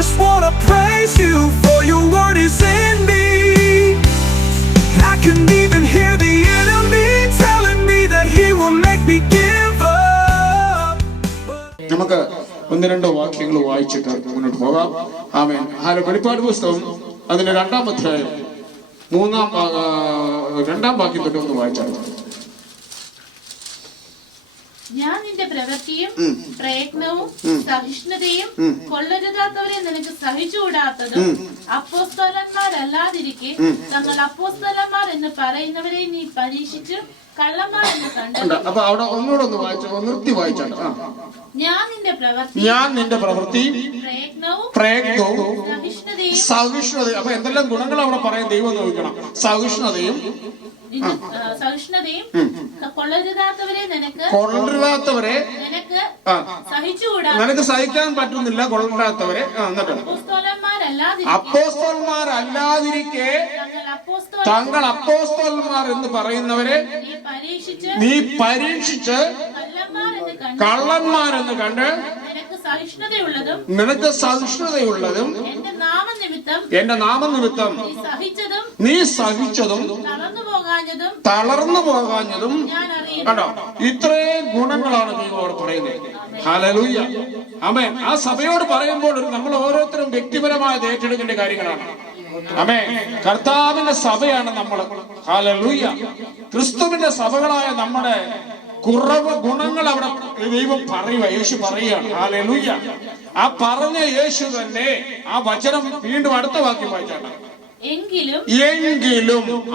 just wanna praise you, for your word is in me. I can even hear the enemy telling me that he will make me give up. നമുക്ക് ഒന്ന് രണ്ടോ വാക്യങ്ങൾ വായിച്ചിട്ട് മുന്നോട്ട് പോകാം. ആമേൻ. വെളിപ്പാട് പുസ്തകം അതിന്റെ 2-ാം അധ്യായം 2-ാം വാക്യം തൊട്ട് ഒന്ന് വായിച്ചാൽ. ഞാൻ നിന്റെ പ്രവൃത്തിയും പ്രയത്നവും സഹിഷ്ണുതയും കൊള്ളരുതാത്തവരെ നിനക്ക് സഹിച്ചുകൂടാത്തതും അപ്പോസ്തലന്മാരല്ലാതിരിക്കെ തങ്ങൾ അപ്പോസ്തലന്മാർ എന്ന് പറയുന്നവരെ നീ പരീക്ഷിച്ച് കള്ളന്മാർ എന്ന് കണ്ടു. അപ്പൊ അവിടെ ഒന്നുകൂടെ ഒന്ന് വായിച്ചോ, നിർത്തി വായിച്ചാൽ. ഞാൻ നിന്റെ പ്രവൃത്തി പ്രയത്നവും സഹിഷ്ണുതയും. അപ്പൊ എന്തെല്ലാം ഗുണങ്ങൾ അവിടെ പറയാൻ ദൈവം നോക്കണം. സഹിഷ്ണുതയും കൊള്ളരുതാത്തവരെ നിനക്ക് സഹിക്കാൻ പറ്റുന്നില്ല. കൊള്ളരുതാത്തവരെ അപ്പോസ്തലന്മാരല്ലാതിരിക്കെ തങ്ങൾ അപ്പോസ്തലന്മാർ എന്ന് പറയുന്നവരെ നീ പരീക്ഷിച്ച് കള്ളന്മാരെന്ന് കണ്ട് നിനക്ക് സഹിഷ്ണുതയുള്ളതും എന്റെ നാമനിമിത്തം നീ സഹിച്ചതും തളർന്നു പോകാഞ്ഞതും കണ്ടോ. ഇത്രയും ഗുണങ്ങളാണ് ദൈവം പറയുന്നത്. ഹല്ലേലൂയ. ആമേൻ. ആ സഭയോട് പറയുമ്പോൾ നമ്മൾ ഓരോരുത്തരും വ്യക്തിപരമായത് ഏറ്റെടുക്കേണ്ട കാര്യങ്ങളാണ്. ആമേൻ. കർത്താവിന്റെ സഭയാണ് നമ്മൾ. ഹല്ലേലൂയ. ക്രിസ്തുവിന്റെ സഭകളായ നമ്മുടെ കുറവ് ഗുണങ്ങൾ അവിടെ ദൈവം പറയുക, യേശു പറയുകയാണ്. ഹല്ലേലൂയ. ആ പറഞ്ഞ യേശു തന്നെ ആ വചനം വീണ്ടും അടുത്ത വാക്യം വായിച്ചാണ്. എങ്കിലും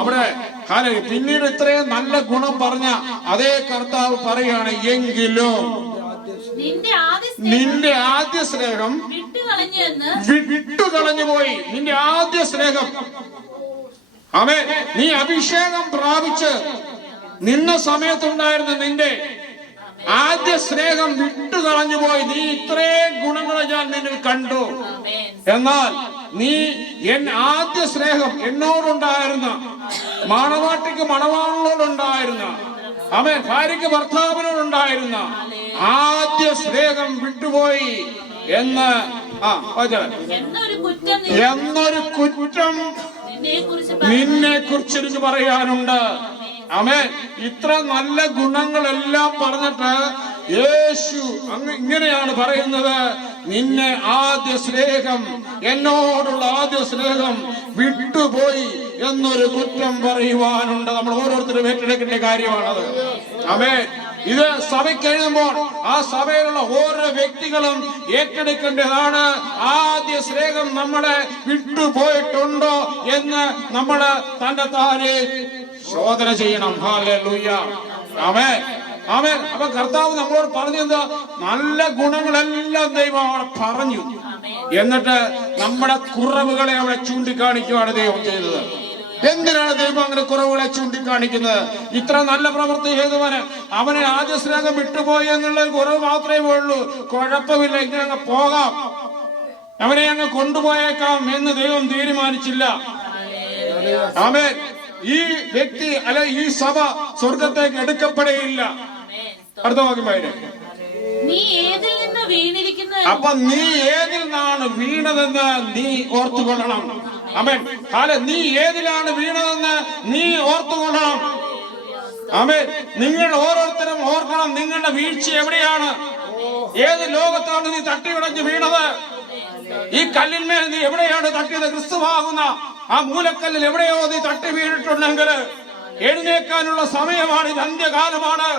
അവിടെ പിന്നീട് ഇത്രയും നല്ല ഗുണം പറഞ്ഞ അതേ കർത്താവ് പറയാണ്, എങ്കിലും നിന്റെ ആദ്യ സ്നേഹം വിട്ടുകളഞ്ഞു പോയി. നിന്റെ ആദ്യ സ്നേഹം. ആമേൻ. നീ അഭിഷേകം പ്രാപിച്ച് നിന്ന സമയത്തുണ്ടായിരുന്ന നിന്റെ ആദ്യ സ്നേഹം വിട്ടുകളഞ്ഞു പോയി. നീ ഇത്രയും ഗുണങ്ങൾ ഞാൻ നിന്നിൽ കണ്ടു. എന്നാൽ നീ ആദ്യ സ്നേഹം എന്നോടുണ്ടായിരുന്ന, മണവാട്ടിക്ക് മണവാളിനോടുണ്ടായിരുന്ന, ആമേൻ, ഭാര്യയ്ക്ക് ഭർത്താവിനോടുണ്ടായിരുന്ന ആദ്യ സ്നേഹം വിട്ടുപോയി എന്ന് എന്നൊരു കുറ്റം നിന്നെ കുറിച്ച് എനിക്ക് പറയാനുണ്ട്. ആമേൻ. ഇത്ര നല്ല ഗുണങ്ങളെല്ലാം പറഞ്ഞിട്ട് യേശു ഇങ്ങനെയാണ് പറയുന്നത്, നിന്നെ ആദ്യ സ്നേഹം, എന്നോടുള്ള ആദ്യ സ്നേഹം വിട്ടുപോയി എന്നൊരു കുറ്റം പറയുവാനുണ്ട്. നമ്മൾ ഓരോരുത്തരും ഏറ്റെടുക്കേണ്ട കാര്യമാണത്. ആമേൻ. ഇത് സഭയ്ക്ക് എഴുതുമ്പോൾ ആ സഭയിലുള്ള ഓരോ വ്യക്തികളും ഏറ്റെടുക്കേണ്ടതാണ്. ആദ്യ സ്നേഹം നമ്മളെ വിട്ടുപോയിട്ടുണ്ടോ എന്ന് നമ്മള് തന്നെ താനെ ശോധന ചെയ്യണം. ഹല്ലേലൂയ. ആമേൻ. ആമേൻ. അപ്പൊ കർത്താവ് നമ്മളോട് പറഞ്ഞത് നല്ല ഗുണങ്ങളെല്ലാം ദൈവം അവിടെ പറഞ്ഞു. എന്നിട്ട് നമ്മുടെ കുറവുകളെ അവിടെ ചൂണ്ടിക്കാണിക്കുകയാണ് ദൈവം ചെയ്തത്. എന്തിനാണ് ദൈവം അങ്ങനെ കുറവുകളെ ചൂണ്ടിക്കാണിക്കുന്നത്? ഇത്ര നല്ല പ്രവൃത്തി ചെയ്തവന് അവനെ ആദ്യ സ്നേഹം വിട്ടുപോയി എന്നുള്ള കുറവ് മാത്രമേ ഉള്ളൂ. കുഴപ്പമില്ല, ഇങ്ങനെ അങ്ങ് പോകാം, അവനെ അങ്ങ് കൊണ്ടുപോയേക്കാം എന്ന് ദൈവം തീരുമാനിച്ചില്ല. ആമേൻ. ഈ വ്യക്തി അല്ലെ ഈ സഭ സ്വർഗത്തേക്ക് എടുക്കപ്പെടുകയില്ല. അടുത്ത വാക്യം വായിക്കേ. അപ്പൊ നീ ഏതിൽ നിന്നാണ് വീണതെന്ന് നീ ഓർത്തുകൊള്ളണം. ആമേൻ. നീ ഏതിലാണ് വീണതെന്ന് നീ ഓർത്തുകൊള്ളണം. ആമേൻ. നിങ്ങൾ ഓരോരുത്തരും ഓർക്കണം, നിങ്ങളുടെ വീഴ്ച എവിടെയാണ്, ഏത് ലോകത്താണ് നീ തട്ടിയുടഞ്ഞ് വീണത്. ഈ കല്ലിന്മേൽ നീ എവിടെയാണ് തട്ടിയത്? ക്രിസ്തുവാകുന്ന ആ മൂലക്കല്ലിൽ എവിടെയോ നീ തട്ടി വീണിട്ടുണ്ടെങ്കിൽ എഴുന്നേക്കാനുള്ള സമയമാണ്. ഇത് അന്ത്യകാലമാണ്.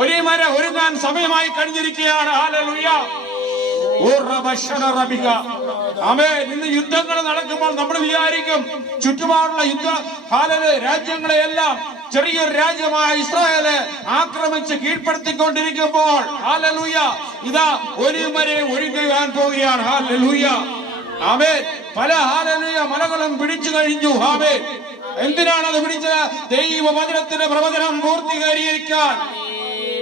ഒലിമര ഒരുങ്ങാൻ സമയമായി കഴിഞ്ഞിരിക്കുകയാണ്. ഹല്ലേലൂയ. ആമേൻ. ഇന്ന് യുദ്ധങ്ങൾ നടക്കുമ്പോൾ നമ്മൾ വിചാരിക്കും ചുറ്റുപാടുള്ള രാജ്യങ്ങളെയെല്ലാം ചെറിയൊരു രാജ്യമായ ഇസ്രായേല് ആക്രമിച്ച് കീഴ്പ്പെടുത്തിക്കൊണ്ടിരിക്കുമ്പോൾ ഹല്ലേലൂയ ഇതാ ഒലിമര ഒരുങ്ങാൻ പോവുകയാണ്. ഹല്ലേലൂയ. ആമേൻ. പല ഹല്ലേലൂയ മലകളും പിടിച്ചു കഴിഞ്ഞു. ആമേൻ. എന്തിനാണ് അത് പിടിച്ചത്? ദൈവവചനത്തിന്റെ പ്രവചനം പൂർത്തീകരിക്കാൻ.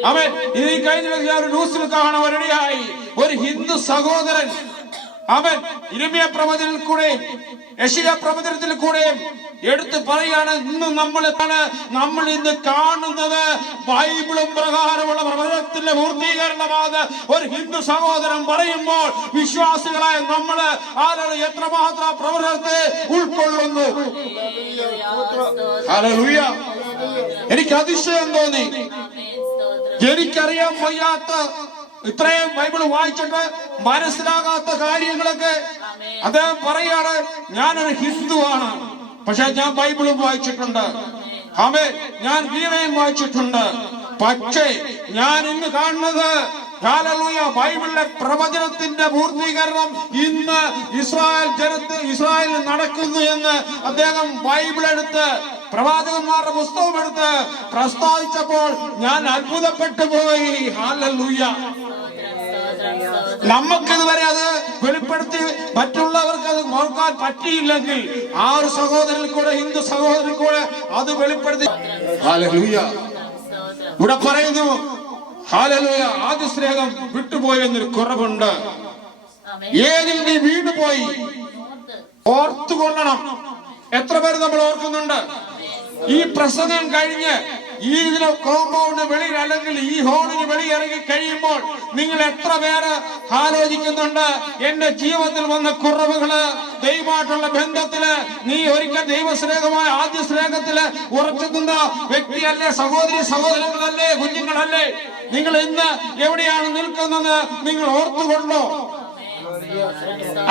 ആമേൻ. ഇത് കഴിഞ്ഞ ഒരു ന്യൂസിൽ കാണാൻ റെഡിയായി ഒരു ഹിന്ദു സഹോദരൻ. ആമേൻ. ഇരമ്യ പ്രവചനത്തിൽ കൂടെ യെശയ്യാ പ്രവചനത്തിൽ കൂടെയും എടുത്തു പറയാണ്, നമ്മൾ ഇന്ന് കാണുന്നത് ബൈബിളും പ്രകാരമുള്ള പ്രവചനത്തിന്റെ പൂർത്തീകരണമാണ് ഒരു ഹിന്ദു സഹോദരൻ പറയുമ്പോൾ വിശ്വാസികളായ നമ്മള് ആരാണ് എത്രമാത്രം പ്രവചനത്തെ ഉൾക്കൊള്ളുന്നു. ഹല്ലേലൂയ. എനിക്ക് അതിശയം തോന്നി. എനിക്കറിയാൻ വയ്യാത്ത ഇത്രയും ബൈബിൾ വായിച്ചിട്ട് മനസ്സിലാകാത്ത കാര്യങ്ങളൊക്കെ അദ്ദേഹം പറയാണ്, ഞാനൊരു ഹിന്ദുവാണ്, പക്ഷെ ഞാൻ ബൈബിളും വായിച്ചിട്ടുണ്ട്, ഞാൻ വീണയും വായിച്ചിട്ടുണ്ട്, പക്ഷേ ഞാൻ ഇന്ന് കാണുന്നത് ഹല്ലേലൂയ ബൈബിളിലെ പ്രവചനത്തിന്റെ പൂർത്തീകരണം ഇന്ന് ഇസ്രായേലിൽ നടക്കുന്നു എന്ന് അദ്ദേഹം ബൈബിൾ എടുത്ത് പ്രവാചകന്മാരുടെ പുസ്തകം എടുത്ത് പ്രസ്താവിച്ചപ്പോൾ ഞാൻ അത്ഭുതപ്പെട്ടു പോയി. ഹല്ലേലൂയ. നമുക്കിതുവരെ അത് വെളിപ്പെടുത്തി മറ്റുള്ളവർക്ക് അത് നോക്കാൻ പറ്റിയില്ലെങ്കിൽ ആ ഒരു സഹോദരനിൽ കൂടെ, ഹിന്ദു സഹോദരനിൽ കൂടെ അത് വെളിപ്പെടുത്തി. ഹല്ലേലൂയ. ഇവിടെ പറയുന്നു ഹല്ലേലൂയ ആദ്യ സ്നേഹം വിട്ടുപോയെന്നൊരു കുറവുണ്ട്. ഏതിൽ നീ വീണുപോയി ഓർത്തുകൊള്ളണം. എത്ര പേര് നമ്മൾ ഓർക്കുന്നുണ്ട്? ഈ പ്രസംഗം കഴിഞ്ഞ് ഈ കോമ്പൗണ്ട് വെളിയിൽ അല്ലെങ്കിൽ ഈ ഹോളിന് വെളിയിറങ്ങി കഴിയുമ്പോൾ നിങ്ങൾ എത്ര പേര് ആലോചിക്കുന്നുണ്ട്, എന്റെ ജീവിതത്തിൽ വന്ന കുറവുകള്, ദൈവമായിട്ടുള്ള ബന്ധത്തില് നീ ഒരിക്കൽ ദൈവസ്നേഹമായ ആദ്യ സ്നേഹത്തില് ഉറച്ചു നിന്ന വ്യക്തിയല്ലേ, സഹോദരങ്ങളല്ലേ, കുഞ്ഞുങ്ങളല്ലേ? നിങ്ങൾ ഇന്ന് എവിടെയാണ് നിൽക്കുന്നത് നിങ്ങൾ ഓർത്തുകൊണ്ടോ?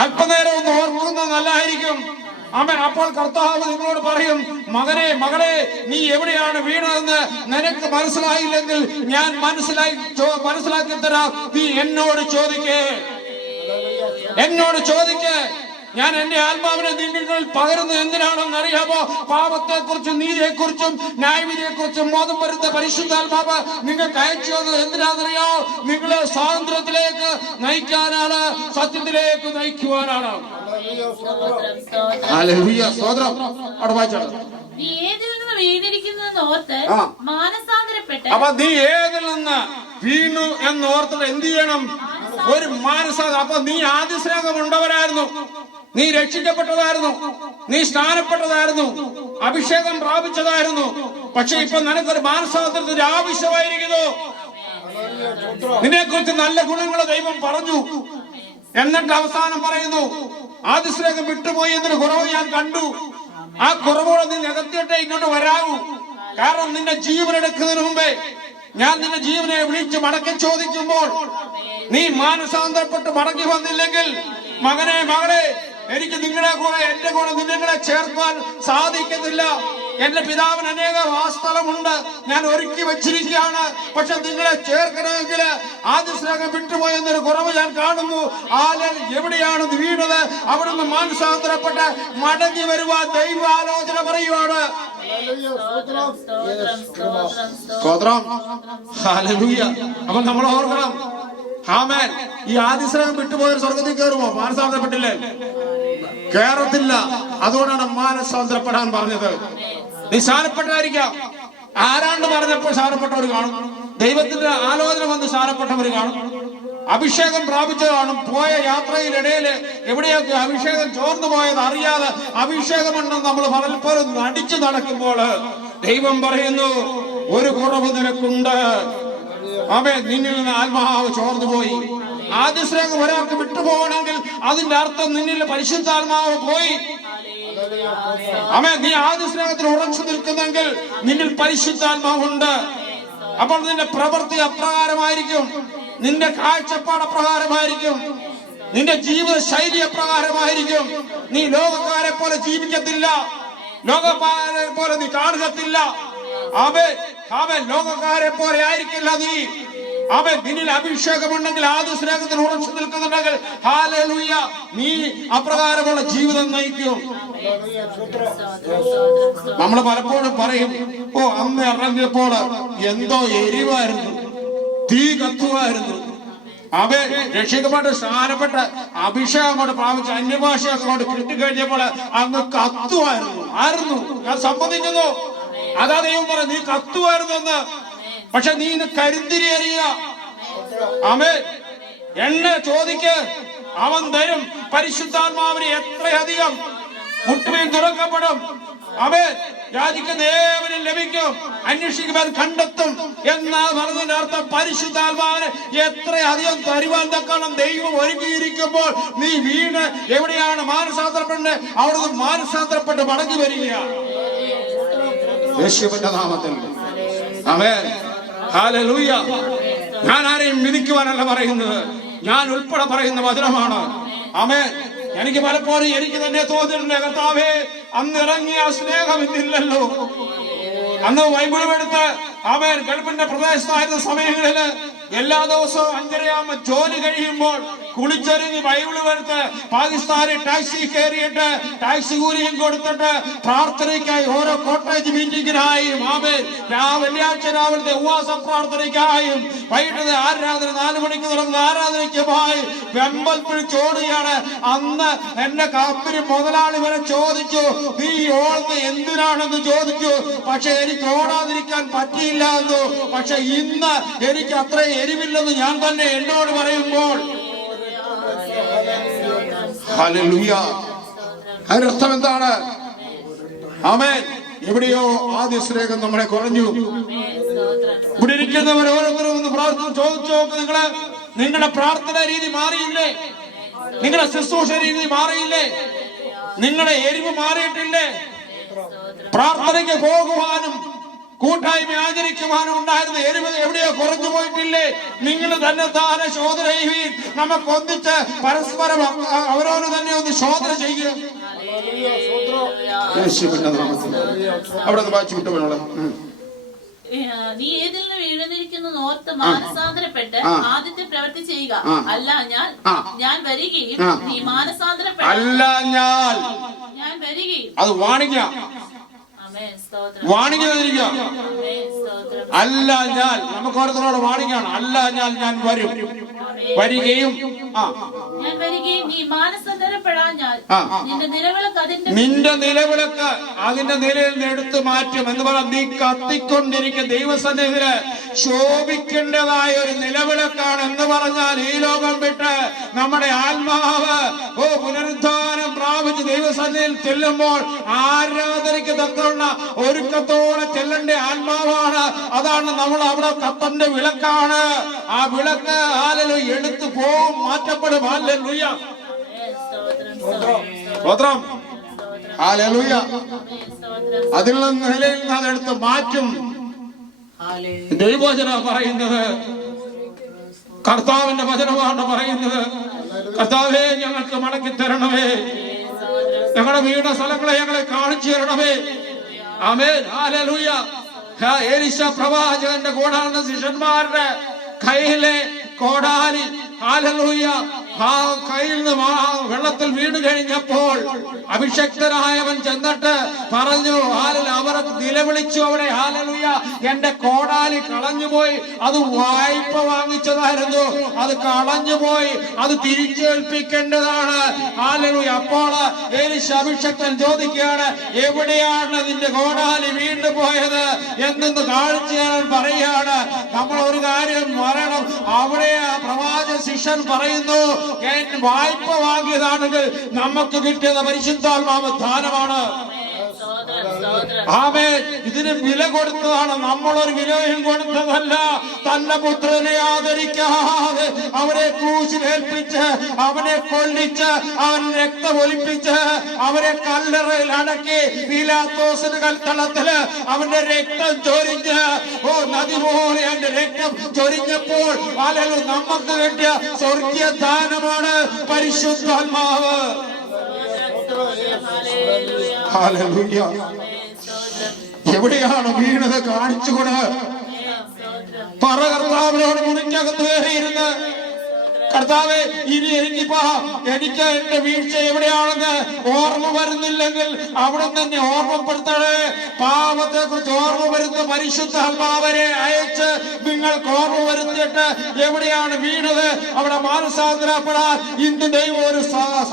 അല്പനേരം ഒന്ന് ഓർക്കുന്നത് നല്ലതായിരിക്കും. ആമേൻ. അപ്പോൾ കർത്താവ് നിങ്ങളോട് പറയും, മകളെ നീ എവിടെയാണ് വീണതെന്ന് നിനക്ക് മനസ്സിലായില്ലെങ്കിൽ ഞാൻ മനസ്സിലാക്കി തരാം. നീ എന്നോട് ചോദിക്കേ. ഞാൻ എന്റെ ആത്മാവിനെ നിങ്ങളിൽ പകരുന്നത് എന്തിനാണെന്ന് അറിയാമോ? പാപത്തെ കുറിച്ചും നീതിയെക്കുറിച്ചും ന്യായവിധിയെക്കുറിച്ചും ബോധം വരുന്ന പരിശുദ്ധാത്മാവ് നിങ്ങൾക്ക് അയച്ചു തന്നത് എന്തിനാണെന്നറിയാമോ? നിങ്ങളെ സ്വാതന്ത്ര്യത്തിലേക്ക് നയിക്കാനാണ്, സത്യത്തിലേക്ക് നയിക്കുവാനാണ്. ഹല്ലേലൂയ. സ്തോത്രം. അവിടെ വായിച്ചോളൂ. നീ ഏതിൽ നിന്ന് വീണിരിക്കുന്നുവെന്ന് ഓർത്ത് മാനസാന്തരപ്പെട്ട്. അപ്പൊ നീ ഏതിൽ നിന്ന് വീണു എന്നോർത്തിട്ട് എന്ത് ചെയ്യണം? ഒരു മാനസാന്തരം. അപ്പൊ നീ ആദ്യ സ്നേഹം ഉണ്ടവരായിരുന്നു, നീ രക്ഷിക്കപ്പെട്ടതായിരുന്നു, നീ സ്നാനപ്പെട്ടതായിരുന്നു, അഭിഷേകം പ്രാപിച്ചതായിരുന്നു. പക്ഷെ ഇപ്പൊ നിനക്കൊരു മാനസാന്തരത്തിന്റെ ആവശ്യമായിരിക്കുന്നു. നിന്നെക്കുറിച്ച് നല്ല ഗുണങ്ങൾ ദൈവം പറഞ്ഞു, എന്നിട്ട് അവസാനം പറയുന്നു ആദ്യ സ്നേഹം വിട്ടുപോയി എന്നൊരു കുറവ് ഞാൻ കണ്ടു. ആ കുറവോടെ നീ നികത്തിയിട്ടേ ഇങ്ങോട്ട് വരാവൂ. കാരണം നിന്റെ ജീവൻ എടുക്കുന്നതിന് മുമ്പേ ഞാൻ നിന്റെ ജീവനെ വിളിച്ച് മടക്കി ചോദിക്കുമ്പോൾ നീ മാനസാന്തരപ്പെട്ട് മടങ്ങി വന്നില്ലെങ്കിൽ, മകളെ എനിക്ക് നിങ്ങളുടെ കൂടെ, എന്റെ കൂടെ നിങ്ങളെ ചേർക്കാൻ സാധിക്കത്തില്ല. എന്റെ പിതാവിന് അനേക വാസ്തലമുണ്ട്, ഞാൻ ഒരുക്കി വെച്ചിരിക്കുകയാണ്. പക്ഷെ നിങ്ങളെ ചേർക്കണമെങ്കിൽ ആദ്യ സ്നേഹം വിട്ടുപോയെന്നൊരു കുറവ് ഞാൻ കാണുന്നു. എവിടെയാണ് വീണത്? അവിടുന്ന് മാനസാന്തരപ്പെട്ട് മടങ്ങി വരുവാൻ ദൈവ ആലോചന പറയുവാണ്. അപ്പൊ നമ്മൾ ഓർക്കണം, ആമേൻ. ഈ ആദ്യ സ്നേഹം വിട്ടുപോയൊരു സ്വർഗത്തിൽ കയറുമോ? മാനസാന്തരപ്പെട്ടില്ലേ? കേറത്തില്ല. അതുകൊണ്ടാണ് മാനസാന്തരപ്പെടാൻ പറഞ്ഞത്. നീ സ്ഥാനപ്പെട്ടായിരിക്കാം. ആരാണ്ട് പറഞ്ഞപ്പോൾ സ്ഥാനപ്പെട്ടവർ കാണും, ദൈവത്തിന്റെ ആലോചന വന്ന് സ്ഥാനപ്പെട്ടവർ കാണും, അഭിഷേകം പ്രാപിച്ചത് കാണും. പോയ യാത്രയിലിടയിൽ എവിടെയൊക്കെ അഭിഷേകം ചോർന്നു പോയത് അറിയാതെ അഭിഷേകമുണ്ടെന്ന് നമ്മൾ പലപ്പോഴും നടിച്ചു നടക്കുമ്പോൾ ദൈവം പറയുന്നു, ഒരു കുറവ് നിനക്കുണ്ട്. ആമേൻ. നിന്നിൽ നിന്ന് ആത്മാവ് ചോർന്നു പോയി. ആദ്യ സ്നേഹം ഒരാൾക്ക് വിട്ടുപോകണമെങ്കിൽ അതിന്റെ അർത്ഥം നിന്നിൽ പരിശുദ്ധാത്മാവ് പോയി. ആമേൻ. നീ ആദ്യ സ്നേഹത്തിൽ ഉറച്ചു നിൽക്കുന്നെങ്കിൽ നിന്നിൽ പരിശുദ്ധാത്മാവുണ്ട്. അപ്പോൾ നിന്റെ പ്രവൃത്തി അപ്രകാരമായിരിക്കും, നിന്റെ കാഴ്ചപ്പാട് അപ്രകാരമായിരിക്കും, നിന്റെ ജീവിത ശൈലി അപ്രകാരമായിരിക്കും. നീ ലോകക്കാരെ പോലെ ജീവിക്കത്തില്ല, ലോകക്കാരെ പോലെ നീ കാണുകത്തില്ല. ലോകക്കാരെ പോലെ ആയിരിക്കില്ല നീ. നിന്നിൽ അഭിഷേകമുണ്ടെങ്കിൽ, ആദ്യ സ്നേഹത്തിൽ ഉറച്ചു നിൽക്കുന്നുണ്ടെങ്കിൽ, ഹല്ലേലൂയ, നീ അപ്രകാരമുള്ള ജീവിതം നയിക്കും. നമ്മൾ പലപ്പോഴും പറയും, അന്ന് ഇറങ്ങിയപ്പോൾ എന്തോ എരിവായിരുന്നു, തീ കത്തുവായിരുന്നു. രക്ഷിക്കപ്പെട്ട് സ്ഥാനപ്പെട്ട് അഭിഷേകം കൊണ്ട് പ്രാപിച്ച അന്യഭാഷയൊക്കെ കൊണ്ട് കിട്ടിക്കഴിഞ്ഞപ്പോൾ അങ്ങ് കത്തുവായിരുന്നു. ഞാൻ സമ്മതിക്കുന്നു. അതാ ദൈവം പറഞ്ഞു, നീ കത്തുവായിരുന്നു എന്ന്. പക്ഷെ നീ ഇന്ന് കരുത്തിരി അറിയുക. ആമേൻ. എണ്ണ ചോദിക്ക്, അവൻ തരും. പരിശുദ്ധാത്മാവിനെ എത്രയധികം മുട്ടുമീൻ തുറക്കപ്പെടും. അവൻ യാചിക്കുന്ന ഏവനും ലഭിക്കും, അന്വേഷിക്കുവാൻ കണ്ടെത്തും എന്നാ പറഞ്ഞതിന്റെ അർത്ഥം പരിശുദ്ധാത്മാവിനെ എത്രയധികം തരുവാൻ തക്കണം ദൈവം ഒരുക്കിയിരിക്കുമ്പോൾ നീ വീണ് എവിടെയാണ് മാനസാന്തരപ്പെട്ട് അവിടുന്ന് മാനസാന്തരപ്പെട്ട് മടങ്ങി വരികയാണ് യേശുവിന്റെ നാമത്തിൽ. ആമേൻ, ഹല്ലേലൂയ. ഞാൻ ആരെയും വിധിക്കുവാനല്ല പറയുന്നത്, ഞാൻ ഉൾപ്പെടെ പറയുന്ന വചനമാണ്. ആമേൻ. എനിക്ക് പലപ്പോഴും എനിക്ക് തന്നെ തോന്നിയിട്ടുണ്ട്, കർത്താവേ അന്ന് ഇറങ്ങിയ സ്നേഹം ഇന്നില്ലല്ലോ. അന്ന് ബൈബിളും എടുത്ത് അവൻ ഗൾഫിന്റെ പ്രദേശത്തായിരുന്ന സമയങ്ങളില് എല്ലാ ദിവസവും 5:30 ജോലി കഴിയുമ്പോൾ കുളിച്ചൊരുങ്ങി ബൈബിള് എടുത്ത് പാകിസ്ഥാനിൽ ടാക്സി കയറിയിട്ട് ടാക്സി കൂലിയും കൊടുത്തിട്ട് പ്രാർത്ഥനയ്ക്കായി ഓരോ കോട്ടേജ് മീറ്റിംഗിനായും വെള്ളിയാഴ്ച രാവിലത്തെ ഉപവാസ പ്രാർത്ഥനയ്ക്കായും വൈകിട്ട് ആരാധന 4 മണിക്ക് തുടങ്ങുന്ന ആരാധനയ്ക്കുമായി വെമ്പൽ പിടിച്ചോടുകയാണ്. അന്ന് എന്നെ കമ്പനി മുതലാളി വരെ ചോദിച്ചു, നീ ഓടുന്നത് എന്തിനാണെന്ന് ചോദിച്ചു. പക്ഷെ എനിക്ക് ഓടാതിരിക്കാൻ പറ്റിയില്ല എന്ന്. പക്ഷെ ഇന്ന് എനിക്ക് അത്ര എരിവില്ലെന്ന് ഞാൻ തന്നെ എന്നോട് പറയുമ്പോൾ ഹല്ലേലൂയ. അതിനർത്ഥം എന്താണ്? ആമേൻ. എവിടെയോ ആദ്യ സ്നേഹം നമ്മളെ കുറഞ്ഞു. ഇവിടെ ഇരിക്കുന്നവർ ഓരോരുത്തരും ഒന്ന് പ്രാർത്ഥന ചോദിച്ചു നോക്ക്. നിങ്ങളുടെ പ്രാർത്ഥന രീതി മാറിയില്ലേ? നിങ്ങളുടെ ശുശ്രൂഷ രീതി മാറിയില്ലേ? നിങ്ങളുടെ എരിവ് മാറിയിട്ടില്ലേ? പ്രാർത്ഥനയ്ക്ക് പോകുവാനും കൂട്ടായ്മ ആചരിക്കുവാനും ഉണ്ടായിരുന്ന എരിവ് എവിടെയോ കുറഞ്ഞു പോയിട്ടില്ലേ? നിങ്ങൾ തന്നെ താനെ ശോധന ചെയ്യുകയും നമുക്കൊന്നിച്ച് പരസ്പരം അവരോട് തന്നെ ഒന്ന് ശോധന ചെയ്യുക. അവിടെ വായിച്ചു വിട്ടുപോലുള്ള നീ ഏതിൽ നിന്ന് വീഴുന്നിരിക്കുന്നു ഓർത്ത് മാനസാന്തരപ്പെട്ട് ആദ്യത്തെ പ്രവൃത്തി ചെയ്യുക. അല്ല ഞാൻ വരികയും നീ മാനസാന്തരപ്പെട്ട് അല്ല ഞാൻ വരികയും. അത് വാണിജ്യ വാണിജ്യ അല്ല ഞാൻ നമുക്ക് ഓരോരുത്തരോട് വാണിജ്യാണ്. അല്ല ഞാൻ വരും വരികയും ഞാൻ വരികയും നീ മാനസാന്തരപ്പെടാഞ്ഞാൽ നിന്റെ നിലവിളക്ക് അതിന്റെ നിലയിൽ നിന്ന് എടുത്തു മാറ്റും എന്ന് പറഞ്ഞാൽ നീ കത്തിക്കൊണ്ടിരിക്കുന്ന ദൈവസന്നിധിയില് ശോഭിക്കേണ്ടതായ ഒരു നിലവിളക്കാണ് എന്ന് പറഞ്ഞാൽ ഈ ലോകം വിട്ട് നമ്മുടെ ആത്മാവ് പുനരുദ്ധാനം പ്രാപിച്ച് ദൈവസന്നിധിയിൽ ചെല്ലുമ്പോൾ ആരാധനയ്ക്ക് തക്കുള്ള ഒരുക്കത്തോടെ ചെല്ലേണ്ട ആത്മാവാണ്. അതാണ് നമ്മൾ അവിടെ കത്തന്റെ വിളക്കാണ്. ആ വിളക്ക് ഹല്ലേലൂയ എടുത്തു പോവും, മാറ്റപ്പെടും. ഹല്ലേലൂയ, സ്തോത്രം, ഹല്ലേലൂയ. അതിൽ നിന്ന് നിലയിൽ നിന്ന് അതെടുത്ത് മാറ്റും. ദൈവവചനം പറയുന്നത്, കർത്താവിന്റെ വചനമാണ് പറയുന്നത്, കർത്താവേ ഞങ്ങൾക്ക് മടക്കി തരണമേ, ഞങ്ങളുടെ വീണ സ്ഥലങ്ങളെ ഞങ്ങളെ കാണിച്ചു തരണമേ. ആമേൻ, ഹല്ലേലൂയ. എലീശ പ്രവാചകന്റെ കൂടാണ് ശിഷ്യന്മാരുടെ കയ്യിലെ കോടാലി ഹല്ലേലൂയ ആ കയ്യിൽ നിന്ന് വെള്ളത്തിൽ വീണ് കഴിഞ്ഞപ്പോൾ അഭിഷക്തനായവൻ ചെന്നിട്ട് പറഞ്ഞു, അവർ നിലവിളിച്ചു അവിടെ, ഹല്ലേലൂയ എന്റെ കോടാലി കളഞ്ഞുപോയി, അത് വായ്പ വാങ്ങിച്ചതായിരുന്നു, അത് കളഞ്ഞുപോയി, അത് തിരിച്ചേൽപ്പിക്കേണ്ടതാണ്. ഹല്ലേലൂയ. അപ്പോൾ എലീശ അഭിഷക്തൻ ചോദിക്കുകയാണ്, എവിടെയാണ് നിന്റെ കോടാലി വീണ്ടു പോയത് എന്നെന്ന് കാണിച്ചു തരാൻ പറയുകയാണ്. നമ്മൾ ഒരു കാര്യം പറയണം, അവിടെ പ്രവാചക ശിഷ്യൻ പറയുന്നു, വായ്പ വാങ്ങിയതാണെങ്കിൽ നമുക്ക് കിട്ടിയത് പരിശുദ്ധാത്മാവ് ദാനമാണ്. ആമേൻ. ഇതിന് വില കൊടുത്തതാണ്, നമ്മളൊരു വിലയും കൊടുത്തതല്ല. തന്റെ പുത്രനെ ആദരിക്കാതെ അവരെ ക്രൂശിലേൽപ്പിച്ച് അവനെ കൊല്ലിച്ച് അവൻ രക്തമൊലിപ്പിച്ച് അവരെ കല്ലറയിൽ അടക്കി പീലാത്തോസിന്റെ കൽത്തളത്തില് അവന്റെ രക്തം ചൊരിഞ്ഞ് നദി പോലെ അവന്റെ രക്തം ചൊരിഞ്ഞപ്പോൾ അല്ലെങ്കിൽ നമുക്ക് കിട്ടിയ സ്വർഗീയ ദാനമാണ് പരിശുദ്ധാത്മാവ്. ഹല്ലേലൂയ. എവിടെയാണ് വീണത് കാണിച്ചുകൊണ്ട് പറ കർത്താവിനോട് മുറിക്കകത്ത് കയറിയിരുന്ന്, കർത്താവേ ഇനി എനിക്ക് എന്റെ വീഴ്ച എവിടെയാണെന്ന് ഓർമ്മ വരുന്നില്ലെങ്കിൽ അവിടെ തന്നെ ഓർമ്മപ്പെടുത്തണേ. പാപത്തെ കുറിച്ച് ഓർമ്മ വരുന്ന പരിശുദ്ധാത്മാവരെ അയച്ച് നിങ്ങൾക്ക് ഓർമ്മ വരുത്തിയിട്ട് എവിടെയാണ് വീണത് അവിടെ മാനസാന്തരപ്പെടാൻ ഇന്ന് ദൈവം ഒരു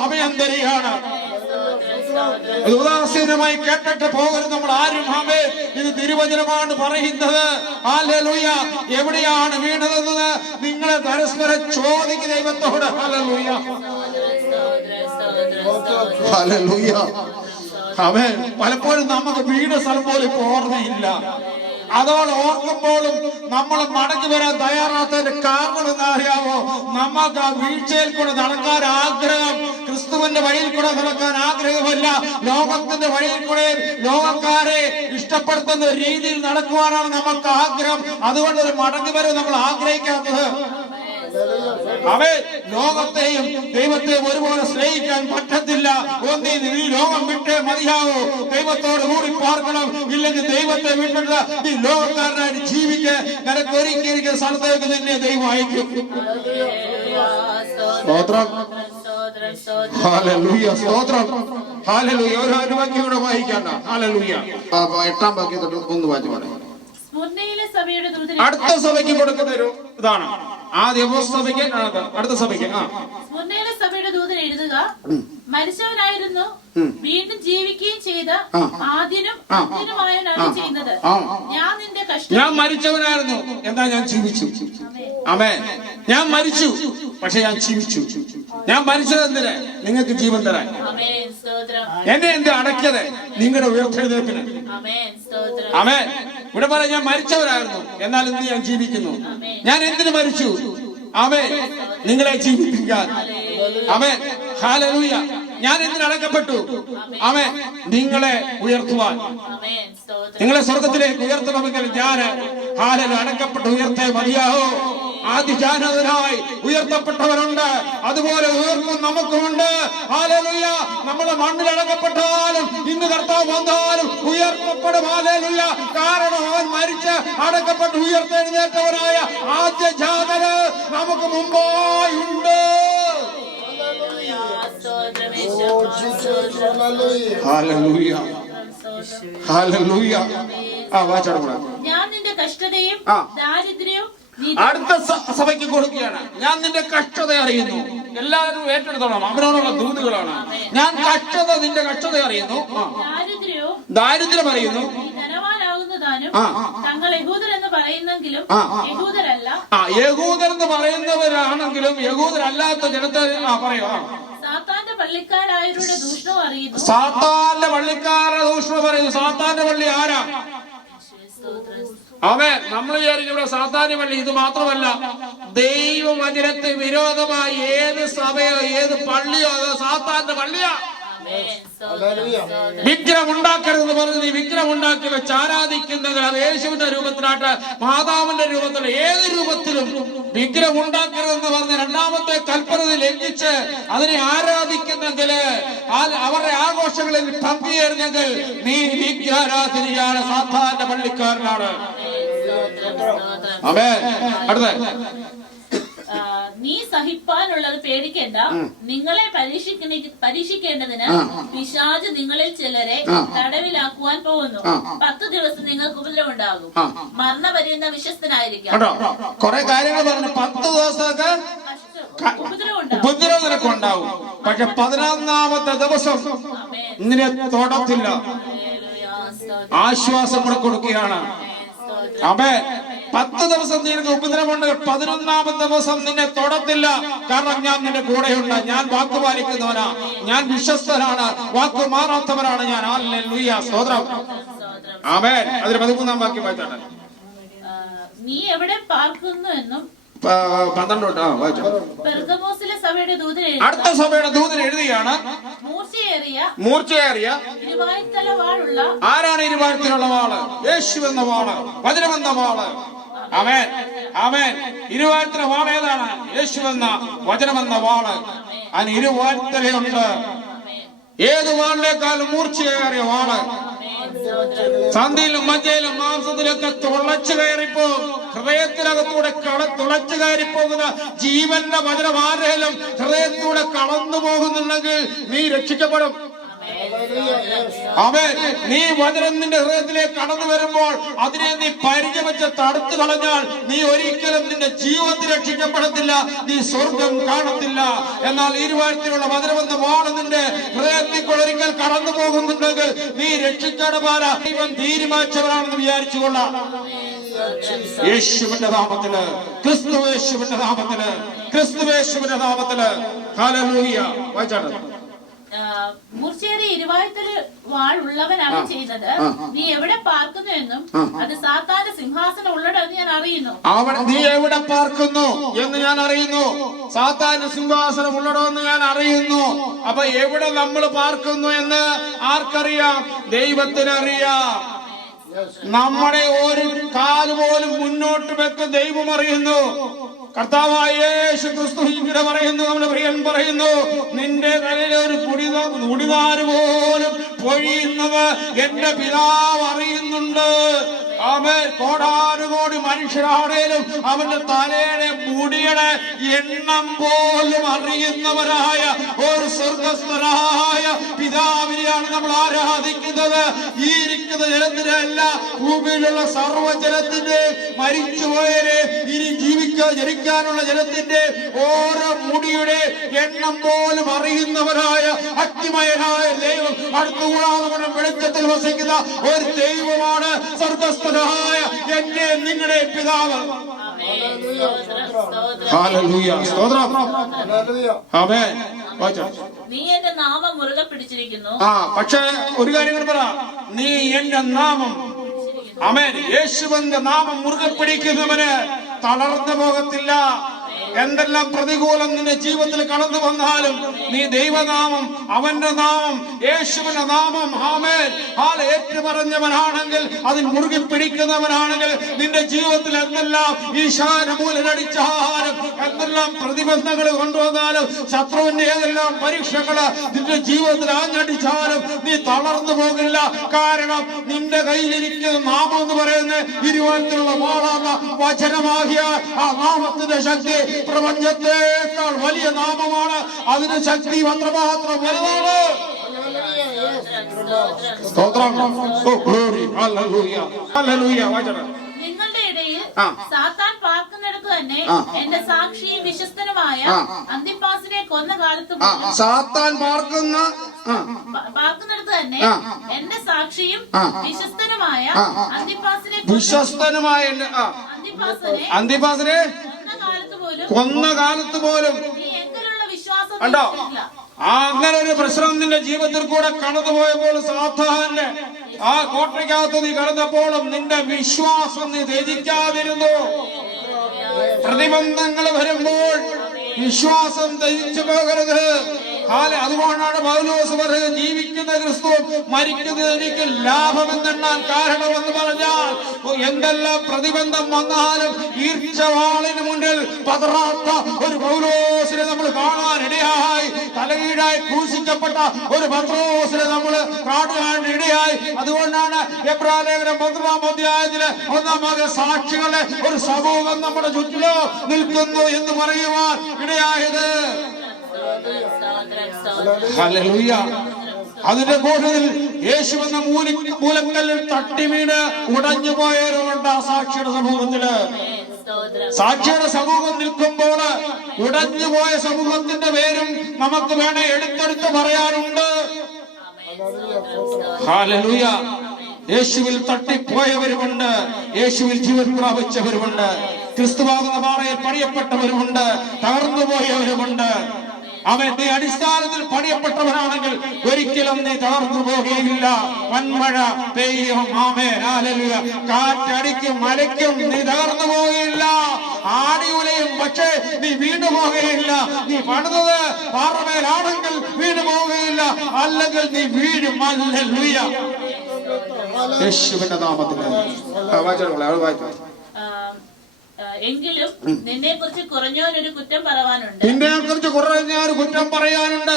സമയം തരികയാണ്. ഉദാസീനമായി കേട്ടിട്ട് പോകരുത് നമ്മൾ ആരും. ആമേൻ. ഇത് തിരുവചനമാണ് പറയുന്നത്. ഹല്ലേലൂയ. എവിടെയാണ് വീണതെന്ന് നിങ്ങളെ പരസ്പരം ചോദിക്കുക ദൈവത്തോട്. Hallelujah, hallelujah. അവൻ പലപ്പോഴും നമുക്ക് വീട് സ്ഥലം പോലും ഇപ്പൊ ഓർമ്മയില്ല. അതോടെ ഓർക്കുമ്പോഴും നമ്മൾ മടങ്ങി വരാൻ തയ്യാറാത്തതിന്റെ കാരണം എന്താ അറിയാമോ? നമുക്ക് ആ വീഴ്ചയിൽ കൂടെ നടക്കാൻ ആഗ്രഹം, ക്രിസ്തുവിന്റെ വഴിയിൽ കൂടെ നടക്കാൻ ആഗ്രഹമല്ല, ലോകത്തിന്റെ വഴിയിൽ കൂടെ ലോകക്കാരെ ഇഷ്ടപ്പെടുത്തുന്ന രീതിയിൽ നടക്കുവാനാണ് നമുക്ക് ആഗ്രഹം. അതുകൊണ്ട് ഒരു മടങ്ങി വരെ നമ്മൾ ആഗ്രഹിക്കാത്തത്. അവൻ ലോകത്തെയും ദൈവത്തെയും ഒരുപോലെ സ്നേഹിക്കാൻ പറ്റത്തില്ല. ഒന്നീ ഈ ലോകം വിട്ടേ മതിയാവോ, ദൈവത്തോട് കൂടി പാർക്കണം. ഇല്ലെങ്കിൽ ദൈവത്തെ വിട്ടിട്ട് ഈ ലോകക്കാരനായിട്ട് ജീവിക്കാൻ നിനക്ക് ഒരുക്കിയിരിക്കുന്ന സ്ഥലത്തേക്ക് നിന്നെ ദൈവം അയക്കും. സ്തോത്രം, ഹല്ലേലൂയ, സ്തോത്രം, ഹല്ലേലൂയ. ഒരു വാക്യം വായിക്കണ്ട. ഹല്ലേലൂയ. 8-ാം വാക്യം തൊട്ട് ഒന്ന് വായിച്ചു പറയാം. അടുത്ത സഭയ്ക്ക് കൊടുക്കുന്ന ഒരു ഇതാണ്. ആദ്യ സഭയ്ക്ക്, അടുത്ത സഭയ്ക്ക്. സ്മുർന്നയിലെ സഭയുടെ ദൂതൻ എഴുതുക, മരിച്ചവനായിരുന്നു വീണ്ടും ജീവിക്കുകയും ചെയ്ത ആദ്യനും അന്ത്യനുമായവനാണ് ചെയ്യുന്നത്. ഞാൻ മരിച്ചവനായിരുന്നു, എന്താ ഞാൻ ജീവിച്ചു. ആമേൻ. ഞാൻ മരിച്ചു, പക്ഷെ ഞാൻ ജീവിച്ചു. ഞാൻ മരിച്ചത് എന്തിന്? നിങ്ങൾക്ക് ജീവൻ തരാൻ. എന്നെ എന്ത് അടയ്ക്കത്? നിങ്ങളുടെ ഉയർത്തെഴുന്നേൽപ്പിന്. ആമേൻ. ഇവിടെ പറയാം, ഞാൻ മരിച്ചവരായിരുന്നു, എന്നാൽ ഇന്ന് ഞാൻ ജീവിക്കുന്നു. ഞാൻ എന്തിനു മരിച്ചു? ആമേൻ. നിങ്ങളെ ജീവിപ്പിക്കാൻ. ആമേൻ. ഹല്ലേലൂയ. ഞാൻ എന്തിന് അടക്കപ്പെട്ടു? ആമേൻ. നിങ്ങളെ ഉയർത്തുവാൻ. നിങ്ങളെ സ്വർഗത്തിലേക്ക് ഉയർത്തണമെങ്കിൽ ഞാൻ അടക്കപ്പെട്ട് ഉയർത്തേ മതിയാവോ. ആദിജാതനായി ഉയർത്തപ്പെട്ടവരുണ്ട്, അതുപോലെ ഉയർത്തും നമുക്കുമുണ്ട്. ഹല്ലേലൂയ. നമ്മളെ മണ്ണിൽ അടക്കപ്പെട്ടാലും ഇന്ന് കർത്താവ് വന്നാലും ഉയർത്തപ്പെടും. ഹല്ലേലൂയ. കാരണം അവൻ മരിച്ച് അടക്കപ്പെട്ട് ഉയർത്തെഴുന്നേറ്റവനായ ആദ്യജാതന് നമുക്ക് മുമ്പായി ഉണ്ട്. Hallelujah, hallelujah. ഞാൻ നിന്റെ കഷ്ടതയും ദാരിദ്ര്യവും അടുത്ത സഭയ്ക്ക് കൊടുക്കുകയാണ്. ഞാൻ നിന്റെ കഷ്ടത അറിയുന്നു. എല്ലാവരും ഏറ്റെടുത്തോളാം, അവരോടുള്ള ദൂതുകളാണ്. ഞാൻ നിന്റെ കഷ്ടത അറിയുന്നു, ദാരിദ്ര്യം അറിയുന്നു. തങ്ങൾ യഹൂദരെന്ന് പറയുന്നെങ്കിലും യഹൂദരല്ല. യഹൂദരെന്ന് പറയുന്നവരാണെങ്കിലും യഹൂദരല്ലാത്ത ജനത്തെ പറയുക. സാത്താന്റെ പള്ളിക്കാരായവരുടെ ദൂഷണം അറിയുന്നു. സാത്താന്റെ പള്ളിക്കാരുടെ ദൂഷണം പറയുന്നു. സാത്താന്റെ പള്ളി ആരാ? അവൻ നമ്മൾ വിചാരിക്കും ഇവിടെ സാത്താന്യ പള്ളി. ഇത് മാത്രമല്ല, ദൈവവചനത്തിന് വിരോധമായി ഏത് സഭയോ ഏത് പള്ളിയോ അതോ സാത്താന്റെ പള്ളിയാ. വിഗ്രഹം ഉണ്ടാക്കരുതെന്ന് പറഞ്ഞ് നീ വിഗ്രഹം ഉണ്ടാക്കി വെച്ച് ആരാധിക്കുന്നെങ്കിൽ അത് യേശുവിന്റെ രൂപത്തിലാട്ട്, മാതാവിന്റെ രൂപത്തിൽ, ഏത് രൂപത്തിലും വിഗ്രഹം ഉണ്ടാക്കരുതെന്ന് പറഞ്ഞ് രണ്ടാമത്തെ കൽപ്പന ലംഘിച്ച് അതിനെ ആരാധിക്കുന്നെങ്കിൽ, അവരുടെ ആഘോഷങ്ങളിൽ പങ്കുചേരുന്നെങ്കിൽ നീ വിഗ്രഹാരാധനയാണ്, സാത്താന്റെ പള്ളിക്കാരനാണ്. ആമേൻ. അടുത്ത, നീ സഹിപ്പാനുള്ളത് പേടിക്കേണ്ട. നിങ്ങളെ പരീക്ഷിക്കേണ്ടതിന് പിശാച് നിങ്ങളിൽ ചിലരെ തടവിലാക്കുവാൻ പോകുന്നു. 10 ദിവസം നിങ്ങൾക്ക് ഉപദ്രവം ഉണ്ടാകും. മരണപര്യന്തം വിശ്വസ്തനായിരിക്കാം. കുറെ കാര്യങ്ങൾ പറഞ്ഞു. 10 ദിവസമൊക്കെ ഉപദ്രവം നിനക്കുണ്ടാവും. പക്ഷെ 11-ാമത്തെ ദിവസം നിന്നെ തൊടത്തില്ല. ആശ്വാസം കൂടെ കൊടുക്കുകയാണ്. അതെ, 10 ദിവസം നിനക്ക് ഉപദ്രവമുണ്ട്, 11-ാമത്തെ ദിവസം നിന്നെ തൊടത്തില്ല. കാരണം ഞാൻ നിന്റെ കൂടെയുണ്ട്. ഞാൻ വാക്ക് പാലിക്കുന്നവനാ, ഞാൻ വിശ്വസ്തനാണ്, വാക്ക് മാറാത്തവനാണ് ഞാൻ. ഹല്ലേലൂയ, സ്തോത്രം. ആമേൻ. അതിന് 13-ാം വാക്യം വായിച്ചാണ്. നീ എവിടെ പാർക്കുന്നു എന്നും 12 പെർഗമോസിലെ സഭയുടെ ദൂതൻ അടുത്ത സഭയുടെ ദൂതൻ എഴുതുകയാണ്. മൂർച്ചയേറിയ ഇരുവായ്ത്തല വാളുള്ള. ആരാണ് ഇരുവായ്ത്തലുള്ള വാള്? യേശു എന്ന വാള്, വചനമെന്ന വാള്. ആമേൻ, ആമേൻ. ഇരുവായ്ത്തല വാള് ഏതാണ്? യേശു എന്ന വചനമെന്ന വാള്. അതിന് ഇരുവായ്ത്തലയുണ്ട്. ഏത് വാളിനേക്കാളും മൂർച്ചയേറിയ വാള്. സന്ധിയിലും മജ്ജയിലും മാംസത്തിലൊക്കെ തുളച്ചു കയറിപ്പോകും. ഹൃദയത്തിനകത്തൂടെ തുളച്ചു കയറിപ്പോകുന്ന ജീവന്റെ വചനം ആരെങ്കിലും ഹൃദയത്തിലൂടെ കടന്നു പോകുന്നുണ്ടെങ്കിൽ നീ രക്ഷിക്കപ്പെടും. അവൻ നീ വചനം നിന്റെ ഹൃദയത്തിലേക്ക് കടന്നു വരുമ്പോൾ അതിനെ നീ പരിചയം വെച്ച് തടുത്തു കളഞ്ഞാൽ നീ ഒരിക്കലും നിന്റെ ജീവിതത്തിൽ രക്ഷിക്കപ്പെടത്തില്ല, നീ സ്വർഗം കാണത്തില്ല. എന്നാൽ ഇരുവാഴ്ത്തിലുള്ള വചനമെന്ന വാള് നിന്റെ ഹൃദയത്തിൽ കൂടെ ഒരിക്കൽ കടന്നു പോകുന്നുണ്ടെങ്കിൽ നീ രക്ഷിക്കപ്പെടുവാൻ ദൈവം തീരുമാനിച്ചവരാണെന്ന് വിചാരിച്ചുകൊള്ളാം. യേശുവിന്റെ നാമത്തില്, ക്രിസ്തുവേശുവിന്റെ നാമത്തില്, ക്രിസ്തുവേശുവിന്റെ നാമത്തില്. ഹല്ലേലൂയ. വായിച്ചാട്ടെ. മൂർച്ചയേറിയ ഇരുവായ്ത്തൊരു വാൾ ഉള്ളവനാണ് ചെയ്തത്. നീ എവിടെ പാർക്കുന്നു എന്നും അത് സാത്താന്റെ സിംഹാസനം ഉള്ളടോ എന്ന് ഞാൻ അറിയുന്നു. നീ എവിടെ പാർക്കുന്നു എന്ന് ഞാൻ അറിയുന്നു. സാത്താന്റെ സിംഹാസനം ഉള്ളടോ എന്ന് ഞാൻ അറിയുന്നു. അപ്പൊ എവിടെ നമ്മൾ പാർക്കുന്നു എന്ന് ആർക്കറിയാം? ദൈവത്തിനറിയാം. നമ്മുടെ ഒരു കാല് പോലും മുന്നോട്ട് വെക്ക് ദൈവം അറിയുന്നു. കർത്താവായ യേശു ക്രിസ്തു ഇങ്ങനെ പറയുന്നു, നമ്മുടെ പ്രിയൻ പറയുന്നു, നിന്റെ കയ്യിൽ ഒരു കുടികാര് പോലും പൊഴിയുന്നത് എന്റെ പിതാവ് അറിയുന്നുണ്ട്. അവൻ കോടാനുകോടി മനുഷ്യരാണേലും അവന്റെ തലയുടെ മുടിയുടെ എണ്ണം പോലും അറിയുന്നവരായ ഒരു സ്വർഗസ്ഥനായ പിതാവിനെയാണ് നമ്മൾ ആരാധിക്കുന്നത്. ഈ ഇരിക്കുന്ന ജലത്തിന്റെ അല്ല, ഭൂമിയിലുള്ള സർവ്വജലത്തിന്റെ, മരിച്ചുപോയവരെ ഇനി ജനിക്കാനുള്ള ജലത്തിന്റെ ഓരോ മുടിയുടെ എണ്ണം പോലും അറിയുന്നവരായ അഗ്നിമയനായ ദൈവം, അടുത്തുകൂടാതെ വെളിച്ചത്തിൽ വസിക്കുന്ന ഒരു ദൈവമാണ് സ്വർഗസ്ഥനായ എന്റെ നിങ്ങളുടെ പിതാവ്. ഹല്ലേലൂയ, സ്തോത്രം. ആമേൻ. നീ എന്റെ നാമം മുറുകെ പിടിച്ചിരിക്കുന്നു. പക്ഷേ ഒരു കാര്യം പറ, നീ എന്റെ നാമം, ആമേൻ, യേശുവിന്റെ നാമം മുറുകെ പിടിക്കുന്നവന് തളർന്നു പോകത്തില്ല. എന്തെല്ലാം പ്രതികൂലം നിന്റെ ജീവിതത്തിൽ കടന്നു വന്നാലും നീ ദൈവനാമം, അവന്റെ നാമം, യേശുവിന്റെ നാമം, ആമേൻ, ഏറ്റുപറഞ്ഞവനാണെങ്കിൽ, അതിൽ മുറുകെ പിടിക്കുന്നവനാണെങ്കിൽ, നിന്റെ ജീവിതത്തിൽ എന്തെല്ലാം ഈശാനമൂലടിച്ചാലും, എന്തെല്ലാം പ്രതിബന്ധങ്ങൾ കൊണ്ടുവന്നാലും, ശത്രുവിന്റെ ഏതെല്ലാം പരീക്ഷകള് നിന്റെ ജീവിതത്തിൽ ആഞ്ഞടിച്ചാലും നീ തളർന്നു പോകില്ല. കാരണം നിന്റെ കയ്യിലിരിക്കുന്ന നാമം എന്ന് പറയുന്നത് ഇരുവാനുള്ള വാളാന്ന വചനമാകിയ ആ നാമത്തിന്റെ ശക്തി പ്രപഞ്ചത്തേക്കാൾ വലിയ നാമമാണ്. അതിന് ശക്തി അത്രമാത്രം വലുതാണ്. നിങ്ങളുടെ ഇടയിൽ സാത്താൻ പാർക്കുന്നിടത്ത് തന്നെ എന്റെ സാക്ഷിയും വിശ്വസ്തനുമായ അന്തിപ്പാസിനെ കൊന്ന കാലത്ത് സാത്താൻ പാർക്കുന്നിടത്ത് തന്നെ എന്റെ സാക്ഷിയും വിശ്വസ്തനുമായ അന്തിപ്പാസിനെ കൊന്ന കാലത്ത് പോലും കണ്ടോ? അങ്ങനെ ഒരു പ്രശ്നം നിന്റെ ജീവിതത്തിൽ കൂടെ കടന്നുപോയപ്പോൾ, സാത്താന്റെ ആ കോട്ടയ്ക്കകത്ത് നീ കടന്നപ്പോഴും നിന്റെ വിശ്വാസം നീ ത്യജിക്കാതിരുന്നു. പ്രതിബന്ധങ്ങൾ വരുമ്പോൾ വിശ്വാസം ത്യജിച്ചു പോകരുത്. അതുകൊണ്ടാണ് പൗലോസ് പറയുന്നത്, ജീവിക്കുന്ന ക്രിസ്തു, മരിക്കുന്നത് എനിക്ക് ലാഭമെന്നെണ്ണാൻ കാരണമെന്ന് പറഞ്ഞാൽ, എന്തെല്ലാം പ്രതിബന്ധം വന്നാലും ഈർച്ചവാളിന് മുന്നിൽ പതറാത്ത ഒരു പൗലോസിനെ നമ്മൾ കാണാനിടയായി. തലകീഴായി ക്രൂശിക്കപ്പെട്ട ഒരു പത്രോസിനെ നമ്മൾ കാണാനിടയായി. അതുകൊണ്ടാണ് എബ്രായലേഖനം 12-ാം അധ്യായത്തിലെ 1-ാം ഭാഗം സാക്ഷികളുടെ ഒരു സമൂഹം നമ്മുടെ ചുറ്റിലോ നിൽക്കുന്നു എന്ന് പറയുവാൻ ഇടയായത്. ഹല്ലേലൂയ. അതിന്റെ കൂടുതൽ യേശുവെന്ന മൂലക്കല്ലിൽ തട്ടി വീണ് ഉടഞ്ഞു പോയവരുണ്ട് ആ സാക്ഷിയുടെ സമൂഹത്തില്. സാക്ഷിയുടെ സമൂഹം നിൽക്കുമ്പോൾ ഉടഞ്ഞുപോയ സമൂഹത്തിന്റെ പേരും നമുക്ക് വേണേ എടുത്തെടുത്ത് പറയാനുണ്ട്. ഹല്ലേലൂയ. യേശുവിൽ തട്ടിപ്പോയവരുമുണ്ട്, യേശുവിൽ ജീവൻ പ്രാപിച്ചവരുമുണ്ട്, ക്രിസ്തുവാകുന്ന പാറയിൽ പണിയപ്പെട്ടവരുമുണ്ട്, തകർന്നു പോയവരുമുണ്ട്. അവൻ നീ അടിസ്ഥാനത്തിൽ പണിയപ്പെട്ടവനാണെങ്കിൽ ഒരിക്കലും നീ തകർന്നു പോകുകയില്ല. വൻമഴ പെയ്യും, ആമേൻ, ഹല്ലേലൂയ, കാറ്റടിക്കും മലയ്ക്കും നീ തകർന്നു പോകുകയില്ല. ആടിയുലയും, പക്ഷേ നീ വീണു പോകുകയില്ല. നീ പണിതത് പാറമേലാണെങ്കിൽ വീണു പോവുകയില്ല, അല്ലെങ്കിൽ നീ വീഴും. ഹല്ലേലൂയ. യേശുവിന്റെ നാമത്തിൽ എങ്കിലും നിന്നെ കുറിച്ച് കുറഞ്ഞൊരു കുറ്റം പറയാനുണ്ട്. നിന്നെ കുറിച്ച് കുറഞ്ഞൊരു കുറ്റം പറയാനുണ്ട്.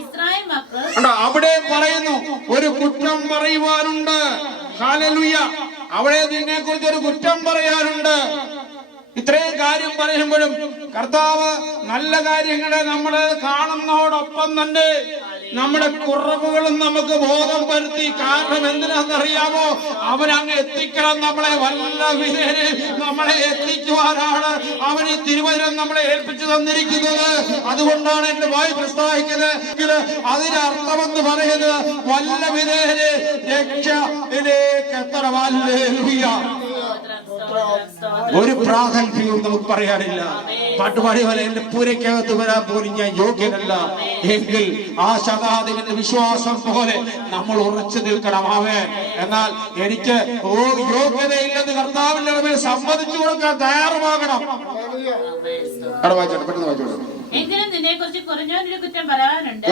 ഇസ്രായേൽ മക്കൾ അവിടെ പറയുന്നു, ഒരു കുറ്റം പറയുവാനുണ്ട്. ഹല്ലേലൂയ. അവിടെ നിന്നെ കുറിച്ച് ഒരു കുറ്റം പറയാനുണ്ട്. ഇത്രയും കാര്യം പറയുമ്പോഴും കർത്താവ് നല്ല കാര്യങ്ങളെ നമ്മള് കാണുന്നതോടൊപ്പം തന്നെ നമ്മുടെ കുറവുകളും നമുക്ക് ബോധം വരുത്തി. കാരണം എന്തിനാണെന്നറിയാമോ? അവനങ്ങ് എത്തിക്കണം നമ്മളെ. വല്ല വിധേനെ നമ്മളെ എത്തിക്കുവാനാണ് അവൻ ഈ തിരുവചനം നമ്മളെ ഏൽപ്പിച്ചു തന്നിരിക്കുന്നത്. അതുകൊണ്ടാണ് എന്റെ വായി പ്രസ്താവിക്കുന്നത്. അതിന്റെ അർത്ഥമെന്ന് പറയുന്നത് വല്ല വിധേനെ രക്ഷയിലേക്ക് എത്തണം. ഹല്ലേലൂയ. ഒരു പ്രാഗൽഭ്യവും നമുക്ക് പറയാനില്ല. പാട്ടുപാടിയ പോലെ എന്റെ പൂരയ്ക്കകത്ത് വരാൻ പോലും ഞാൻ യോഗ്യനല്ല എങ്കിൽ ആ ശതാധിപന്റെ വിശ്വാസം പോലെ നമ്മൾ ഉറച്ചു നിൽക്കണം. ആമേൻ. എന്നാൽ എനിക്ക് യോഗ്യതയില്ലെന്ന് കർത്താവിന്റെ മുമ്പിൽ സമ്മതിച്ചു കൊടുക്കാൻ തയ്യാറുമാകണം. പെട്ടെന്ന് വായിച്ചോളൂ. എങ്കിലും നിന്നെ കുറിച്ച് കുറഞ്ഞൊരു കുറ്റം പറയാനുണ്ട്.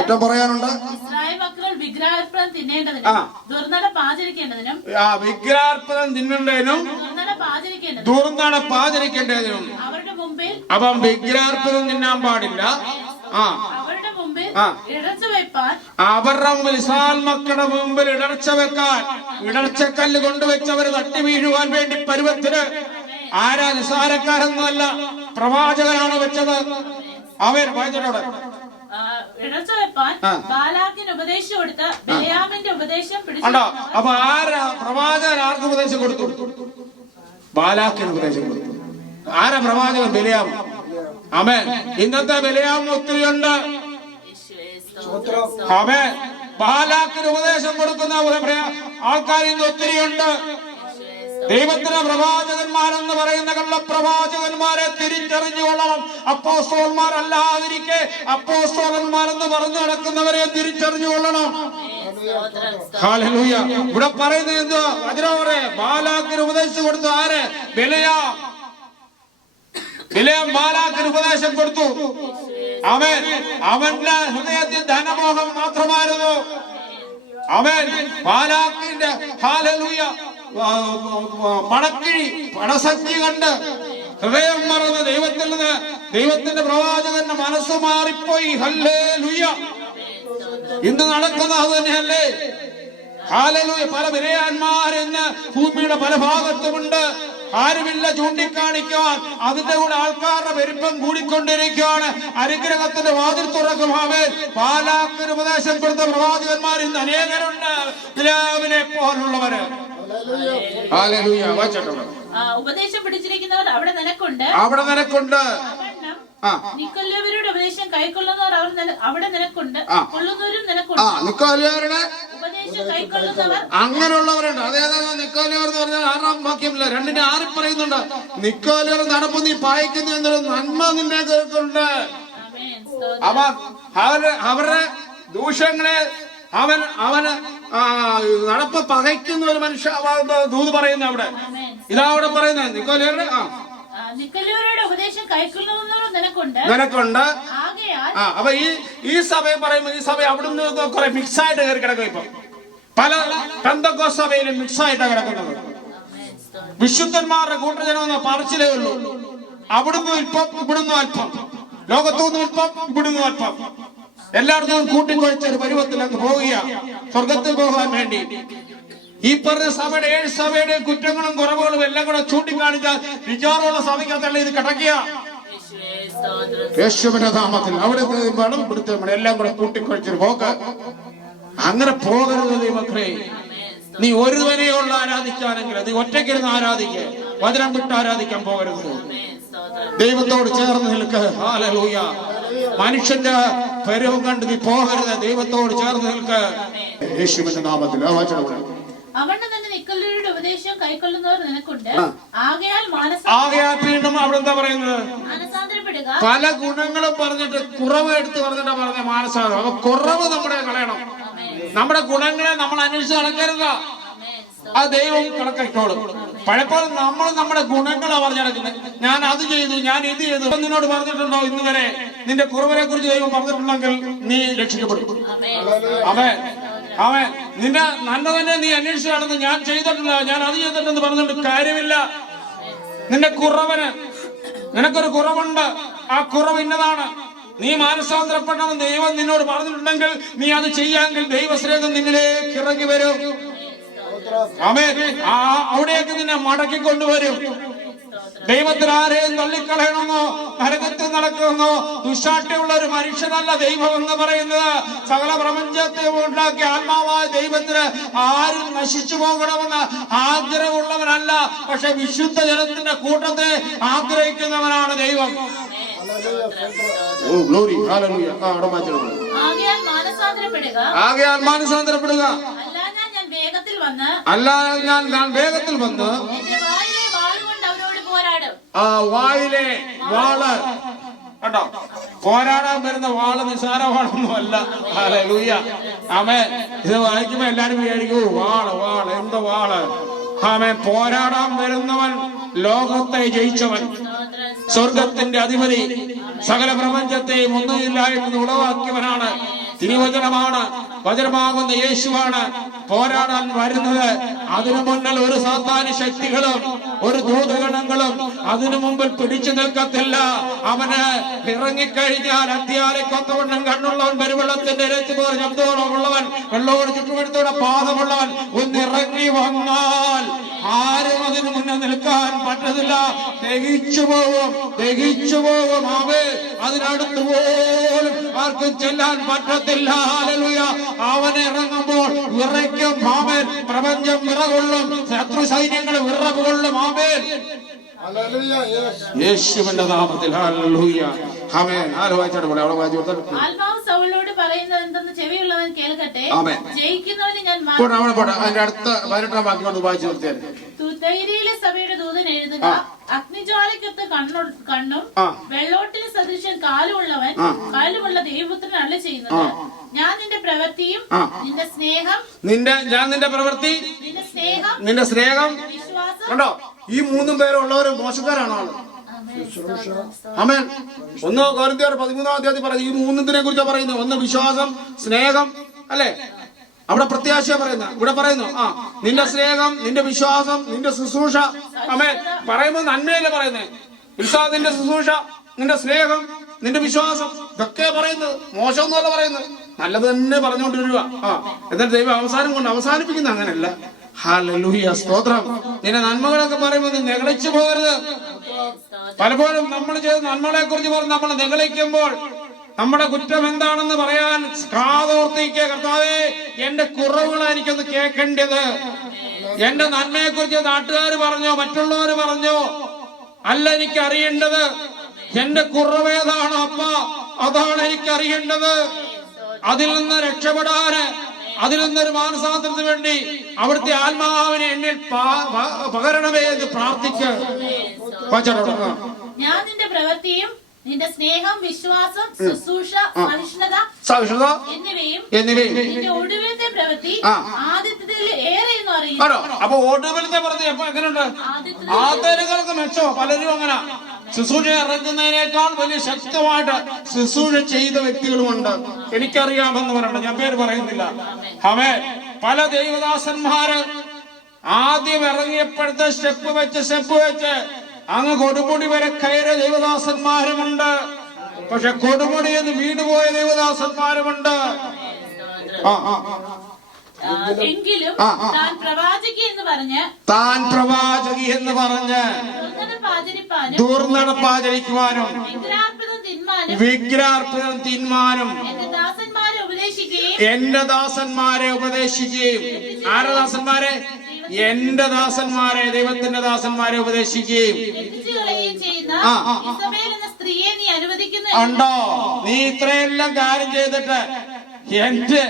ഇസ്രായേൽ മക്കൾ വിഗ്രഹാർപ്പണം തിന്നേണ്ടതിനും ദുർനടപ്പ് ആചരിക്കേണ്ടതിനും വിഗ്രഹാർപ്പണം തിന്നേണ്ടതിനും ദുർനടപ്പ് ആചരിക്കേണ്ടതിനും അവരുടെ മുമ്പിൽ അപ്പം വിഗ്രഹാർപ്പണം തിന്നാൻ പാടില്ല. അവരുടെ മുമ്പിൽ ഇടർച്ച വെപ്പാൻ അവരുടെ മുമ്പിൽ ഇസ്രായേൽ മക്കളുടെ മുമ്പിൽ ഇടർച്ച വെക്കാൻ ഇടർച്ചക്കല്ല് കൊണ്ടുവച്ചവര് തട്ടി വീഴുവാൻ വേണ്ടി പരുവത്തിന് ആരാ നിസാരക്കാരൊന്നുമല്ല, പ്രവാചകനാണ് വെച്ചത്. അവർ വായിച്ചോടെ ഇടർച്ച വെപ്പാൻ ബാലാക്കിന് ഉപദേശം കൊടുത്ത് ബിലയാമിന്റെ ഉപദേശം പിടിച്ചു. അപ്പൊ ആരാ പ്രവാചകൻ? ആർക്ക് ഉപദേശം കൊടുത്തു? ബാലാക്കിന് ഉപദേശം കൊടുത്തു. ആരാ പ്രവാചകൻ? ബിലയാം. ആമേൻ. ഇന്നത്തെ ബിലയാം ഒത്തിരിയുണ്ട്. ആമേൻ. ബാലാക്കിന് ഉപദേശം കൊടുക്കുന്ന ആൾക്കാർ ഇന്ന് ഒത്തിരിയുണ്ട്. ദൈവത്തിന്റെ പ്രവാചകന്മാരെന്ന് പറയുന്ന കള്ളപ്രവാചകന്മാരെ തിരിച്ചറിഞ്ഞുകൊള്ളണം. അപ്പോസ്തലന്മാരല്ലാതിരിക്കെ അപ്പോസ്തലന്മാരെന്ന് പറഞ്ഞു നടക്കുന്നവരെ തിരിച്ചറിഞ്ഞുകൊള്ളണം. ഹല്ലേലൂയ. ഇവിടെ പറയുന്നത് എന്താ? അതിനോറെ ബാലാക്കിന് ഉപദേശിച്ചു കൊടുത്തു. ആര്? ബിലയാം. ബാലാക്കിന് ഉപദേശം കൊടുത്തു. അവന്റെ ഹൃദയത്തിൽ ധനമോഹം മാത്രമായിരുന്നു. ബാലാക്കിന്റെ ഹല്ലേലൂയ പണക്കിഴി പണസഞ്ചി കണ്ട് ഹൃദയം മറന്ന് ദൈവത്തിൽ നിന്ന് ദൈവത്തിന്റെ പ്രവാചകന്റെ മനസ്സ് മാറിപ്പോയി. ഹല്ലേലൂയ. ഇന്ന് നടക്കുന്നത് അത് തന്നെയല്ലേ? ഹല്ലേലൂയ. പല വിലയാന്മാരെന്ന് ഭൂമിയുടെ പല ഭാഗത്തുമുണ്ട്. ആരുമില്ല ചൂണ്ടിക്കാണിക്കുവാൻ. അതിന്റെ കൂടെ ആൾക്കാരുടെ പെരുപ്പം കൂടിക്കൊണ്ടിരിക്കുകയാണ്. അനുഗ്രഹത്തിന്റെ വാതിൽ തുറക്കുമാവേ. ബാലാക്കിന് ഉപദേശം കൊടുത്ത പ്രവാചകന്മാർ ഇന്ന് അനേകരുണ്ട്. ബിലാമിനെ പോലുള്ളവര്. ഉപദേശം പിടിച്ചിരിക്കുന്നവർ അവിടെ നിനക്കുണ്ട്. നിക്കോല്യവരുടെ ഉപദേശം കൈക്കൊള്ളുന്നവർ അവിടെ നിനക്കുണ്ട്. കൊള്ളുന്നവരും നിനക്കുണ്ട്. ഉപദേശം കൈക്കൊള്ളുന്നവർ അങ്ങനെയുള്ളവരുണ്ട്. അതേതാ നിക്കോല്യവർ എന്ന് പറഞ്ഞാൽ 6-ാം വാക്യമില്ല 2-6 പറയുന്നുണ്ട്. നിക്കോല്യവർ നടപ്പ് നീ പായിക്കുന്നു എന്നൊരു നന്മ നിന്നെ കേൾക്കുന്നുണ്ട്. അവരുടെ ദൂഷങ്ങളെ അവന് നടപ്പ് പകയ്ക്കുന്ന ഒരു മനുഷ്യ ദൂത് പറയുന്ന അവിടെ ഇതാ അവിടെ പറയുന്നത് നിക്കോല്യവരുടെ ഉപദേശം കൈക്കൊള്ളുന്നവരും നിനക്കുണ്ട്. അപ്പൊ ഈ സഭയെ പറയുമ്പോ ഈ സഭ അവിടുന്ന് കുറെ മിക്സായിട്ട് കയറി കിടക്കും. ഇപ്പൊ പല പെന്തക്കോസ്ത് സഭയിലും മിക്സായിട്ടാണ് കിടക്കുന്നത്. വിശുദ്ധന്മാരുടെ കൂട്ടജനം പറച്ചിലേ ഉള്ളൂ. അവിടുന്ന് അല്പം ഇവിടുന്ന് അല്പം, ലോകത്തുനിന്ന് അല്പം ഇവിടുന്ന് അല്പം, എല്ലായിടത്തും കൂട്ടിക്കൊഴിച്ചൊരു പരുവത്തിൽ അങ്ങ് പോവുക സ്വർഗത്തിൽ പോകാൻ വേണ്ടി. ഈ പറഞ്ഞ സഭയുടെ 7 സഭയുടെ കുറ്റങ്ങളും കുറവുകളും എല്ലാം കൂടെ ചൂണ്ടിക്കാണിച്ചാൽ വിചാരമുള്ള സഭയ്ക്കകത്തല്ല ഇത് കിടക്കുക. യേശുവിന്റെ നാമത്തിൽ അവിടെ വേണം ഇവിടുത്തെ എല്ലാം കൂടെ കൂട്ടിക്കൊഴിച്ചൊരു പോക്ക്. അങ്ങനെ പോകരുത് ദൈവമക്കളെ. നീ ഒരുവനെയുള്ള ആരാധിക്കാനെങ്കിൽ നീ ഒറ്റയ്ക്കിരുന്ന് ആരാധിക്കുക. വചനം വിട്ട് ആരാധിക്കാൻ പോകരുത്. ദൈവത്തോട് ചേർന്ന് നിൽക്കുക. ഹല്ലേലൂയ. മനുഷ്യന്റെ പരവും കണ്ട് നീ പോകരുത്. ദൈവത്തോട് ചേർന്ന് നിൽക്കുക. യേശുവിന്റെ നാമത്തിൽ അവന്റെ തന്നെ നിക്കോല്യവരുടെ ഉപദേശം കൈക്കൊള്ളുന്നവർ നിനക്കുണ്ട്. ആകയാൽ വീണ്ടും അവിടെ എന്താ പറയുന്നത്? മാനസാന്തരപ്പെടുക. പല ഗുണങ്ങളും പറഞ്ഞിട്ട് കുറവ് എടുത്ത് പറഞ്ഞിട്ടാ പറഞ്ഞ മാനസാന്തരം. അപ്പൊ കുറവ് നമ്മുടെ കളയണം. നമ്മുടെ ഗുണങ്ങളെ നമ്മൾ അന്വേഷിച്ച് നടക്കരുത്. ആ ദൈവം കണക്കാക്കിക്കോളും. പലപ്പോഴും നമ്മൾ നമ്മുടെ ഗുണങ്ങളാ പറഞ്ഞു നടക്കുന്നത്. ഞാൻ അത് ചെയ്തു, ഞാൻ ഇത് ചെയ്തു. നിന്നോട് പറഞ്ഞിട്ടുണ്ടോ ഇന്ന് വരെ? നിന്റെ കുറവിനെ കുറിച്ച് ദൈവം പറഞ്ഞിട്ടുണ്ടെങ്കിൽ നീ രക്ഷിക്കപ്പെടും. അവൻ നിന്റെ നന്മ തന്നെ നീ അന്വേഷിച്ച് നടന്ന് ഞാൻ ചെയ്തിട്ടില്ല, ഞാൻ അത് ചെയ്തിട്ടെന്ന് പറഞ്ഞിട്ട് കാര്യമില്ല. നിന്റെ കുറവന് നിനക്കൊരു കുറവുണ്ട്. ആ കുറവ് ഇന്നതാണ്. നീ മാനസാന്തരപ്പെടണമെന്ന് ദൈവം നിന്നോട് പറഞ്ഞിട്ടുണ്ടെങ്കിൽ നീ അത് ചെയ്യാമെങ്കിൽ ദൈവസ്നേഹം നിന്നിലേക്ക് ഇറങ്ങി വരും. ആമേൻ. അവിടേക്ക് നിന്നെ മടക്കി കൊണ്ടുവരും. ദൈവത്തിൽ ആരെയും തള്ളിക്കളയണമെന്നോ നരകത്തിൽ നടക്കുമെന്നോ ദുശാഠ്യമുള്ള ഒരു മനുഷ്യനല്ല ദൈവം എന്ന് പറയുന്നത്. സകല പ്രപഞ്ചത്തെ ഉണ്ടാക്കിയ ആത്മാവായ ദൈവത്തിന് ആരും നശിച്ചു പോകണമെന്ന് ആഗ്രഹമുള്ളവനല്ല. പക്ഷെ വിശുദ്ധ ജനത്തിന്റെ കൂട്ടത്തെ ആഗ്രഹിക്കുന്നവനാണ് ദൈവം. ആകയാൽ മാനസാന്തരപ്പെടുക. അല്ലാതെ ഞാൻ വേഗത്തിൽ വന്ന് വായിലെ വാള് കേട്ടോ. പോരാടാൻ വരുന്ന വാള് നിസാര വാളൊന്നും അല്ല. ഹല്ലേലൂയ. ആമേൻ. ഇത് വായിക്കുമ്പോ എല്ലാരും വിചാരിക്കൂ വാള് എന്താ വാള്. ആമേൻ. പോരാടാൻ വരുന്നവൻ ലോകത്തെ ജയിച്ചവൻ, സ്വർഗത്തിന്റെ അധിപതി, സകല പ്രപഞ്ചത്തെയും ഒന്നുമില്ലായിരുന്നു ഉളവാക്കിയവനാണ്. തിരുവചനമാണ്, വചനമാകുന്ന യേശുവാണ് പോരാടാൻ വരുന്നത്. അതിനു മുന്നിൽ ഒരു സാത്താന്യ ശക്തികളും ഒരു ദൂതഗണങ്ങളും അതിനു മുമ്പിൽ പിടിച്ചു നിൽക്കത്തില്ല. അവന് ഇറങ്ങിക്കഴിഞ്ഞാൽ അത്യാലക്കൊത്തവണ്ണം കണ്ണുള്ളവൻ, പെരുവെള്ളത്തിന്റെ ഇരച്ചുപോർ ശബ്ദോളമുള്ളവൻ, വെള്ളോട് ചുറ്റുമെടുത്തോടെ പാദമുള്ളവൻ ഒന്നിറങ്ങി വന്നാൽ ആരും അതിനു മുന്നേ നിൽക്കാൻ പറ്റത്തില്ല. ദഹിച്ചു പോകും. അതിനടുത്ത് പോലും ആർക്കും ചെല്ലാൻ പറ്റത്തില്ല. ഹല്ലേലൂയ. അവൻ ഇറങ്ങുമ്പോൾ വിറയ്ക്കും. ആമേൻ. പ്രപഞ്ചം വിറകൊള്ളും, ശത്രു സൈന്യങ്ങൾ വിറകൊള്ളും. ആമേൻ. യേശുവിന്റെ നാമത്തിൽ. ഹല്ലേലൂയ. ആമേൻ. ആത്മാവ് സൗലോട് പറയുന്നത് എന്തെന്ന് ചെവിയുള്ളവൻ കേൾക്കട്ടെ. ജയിക്കുന്നവന് ഞാൻ അതിന്റെ അടുത്ത 18 വാക്യം കൊണ്ട് വായിച്ചു നിർത്തിയാൽ. തുയരിയിലെ സഭയുടെ ദൂതൻ എഴുതുക, അഗ്നിജ്വാലയ്ക്കൊത്ത് കണ്ണും വെള്ളോട്ടിന് സദൃശൻ കാലുമുള്ളവൻ, കാലുമുള്ള ദൈവപുത്രൻ അല്ല ചെയ്യുന്നത്. ഞാൻ നിന്റെ പ്രവൃത്തിയും നിന്റെ സ്നേഹം, നിന്റെ സ്നേഹം വിശ്വാസം. കണ്ടോ, ഈ 3 പേരുള്ളവരും മോശക്കാരാണ്. ആമേൻ. 1 കൊരിന്ത്യർ 13-ാം അധ്യായത്തിൽ പറയുന്നത് ഈ 3 കുറിച്ചാണ് പറയുന്നത്. ഒന്ന് വിശ്വാസം, സ്നേഹം, അല്ലെ? അവിടെ പ്രത്യാശ പറയുന്ന, ഇവിടെ പറയുന്നു നിന്റെ സ്നേഹം, നിന്റെ വിശ്വാസം, നിന്റെ ശുശ്രൂഷ. ആമേൻ. പറയുമ്പോൾ നന്മയല്ലേ പറയുന്നത്. വിശ്വാസം, നിന്റെ ശുശ്രൂഷ, നിന്റെ സ്നേഹം, നിന്റെ വിശ്വാസം, ഇതൊക്കെ പറയുന്നത്. മോശമൊന്നുമല്ല പറയുന്നത്, നല്ലത് തന്നെ പറഞ്ഞുകൊണ്ടിരിക്കുക. എന്നിട്ട് ദൈവം അവസാനിപ്പിക്കുന്ന അങ്ങനെയല്ല. ഹല്ലേലൂയ. സ്തോത്രം. നിന്റെ നന്മകളൊക്കെ പറയുമ്പോൾ നീ നെഗളിച്ചു പോകരുത്. പലപ്പോഴും നമ്മൾ ചെയ്ത നന്മകളെ കുറിച്ച് പറഞ്ഞ് നമ്മൾ നെഗളിക്കുമ്പോൾ നമ്മുടെ കുറ്റം എന്താണെന്ന് പറയാൻ കാതോർത്തിക്കുക. കർത്താവേ, എന്റെ കുറവുകളാണ് എനിക്കൊന്ന് കേൾക്കേണ്ടത്. എന്റെ നന്മയെ കുറിച്ച് നാട്ടുകാർ പറഞ്ഞോ മറ്റുള്ളവർ പറഞ്ഞോ അല്ല എനിക്ക് അറിയേണ്ടത്. എന്റെ കുറവേതാണോ അപ്പ, അതാണ് എനിക്ക് അറിയേണ്ടത്. അതിൽ നിന്ന് രക്ഷപ്പെടാന്, അതിൽ നിന്നൊരു മാനസാന്തരത്തിന് വേണ്ടി അവിടുത്തെ ആത്മാവിനെ എന്നിൽ പകരണമേ എന്ന് പ്രാർത്ഥിക്കുക. ഞാൻ നിന്റെ പ്രവൃത്തിയും നിന്റെ സ്നേഹം, വിശ്വാസം, ശുശ്രൂഷ, സഹിഷ്ണുത എന്നിവയും നിന്റെ ഒടുവിലത്തെ പ്രവൃത്തി ആദ്യത്തിൽ ഏറെ എന്ന് അറിയുന്നു. അപ്പൊ ഒടുവിലത്തെ പ്രവൃത്തി എപ്പോ എങ്ങനെയുണ്ട്? ആദ്യങ്ങൾക്ക് മെച്ചോ. പലരും അങ്ങനെ ശുശ്രൂഷ ഇറങ്ങുന്നതിനേക്കാൾ വലിയ ശക്തമായിട്ട് ശുശ്രൂഷ ചെയ്ത വ്യക്തികളുമുണ്ട്. എനിക്കറിയാമെന്ന് പറയണ്ട, ഞാൻ പേര് പറയുന്നില്ല. ആമേൻ. പല ദൈവദാസന്മാര് ആദ്യം ഇറങ്ങിയപ്പോഴത്തെ സ്റ്റെപ്പ് വെച്ച് അങ്ങ് കൊടുമുടി വരെ കയറിയ ദൈവദാസന്മാരുമുണ്ട്. പക്ഷെ കൊടുമുടി എന്ന് വീണുപോയ ദൈവദാസന്മാരുമുണ്ട്. എങ്കിലും താൻ പ്രവാചകി എന്ന് പറഞ്ഞ് ദുർനടപ്പാചരിക്കുവാനും വിഗ്രഹാർപ്പിതം തിന്മാനും എന്റെ ദാസന്മാരെ ഉപദേശിക്കുകയും. ആരുടെ ദാസന്മാരെ? എന്റെ ദാസന്മാരെ, ദൈവത്തിന്റെ ദാസന്മാരെ ഉപദേശിക്കുകയും. ഉണ്ടോ? നീ ഇത്രയെല്ലാം കാര്യം ചെയ്തിട്ട് എന്റെ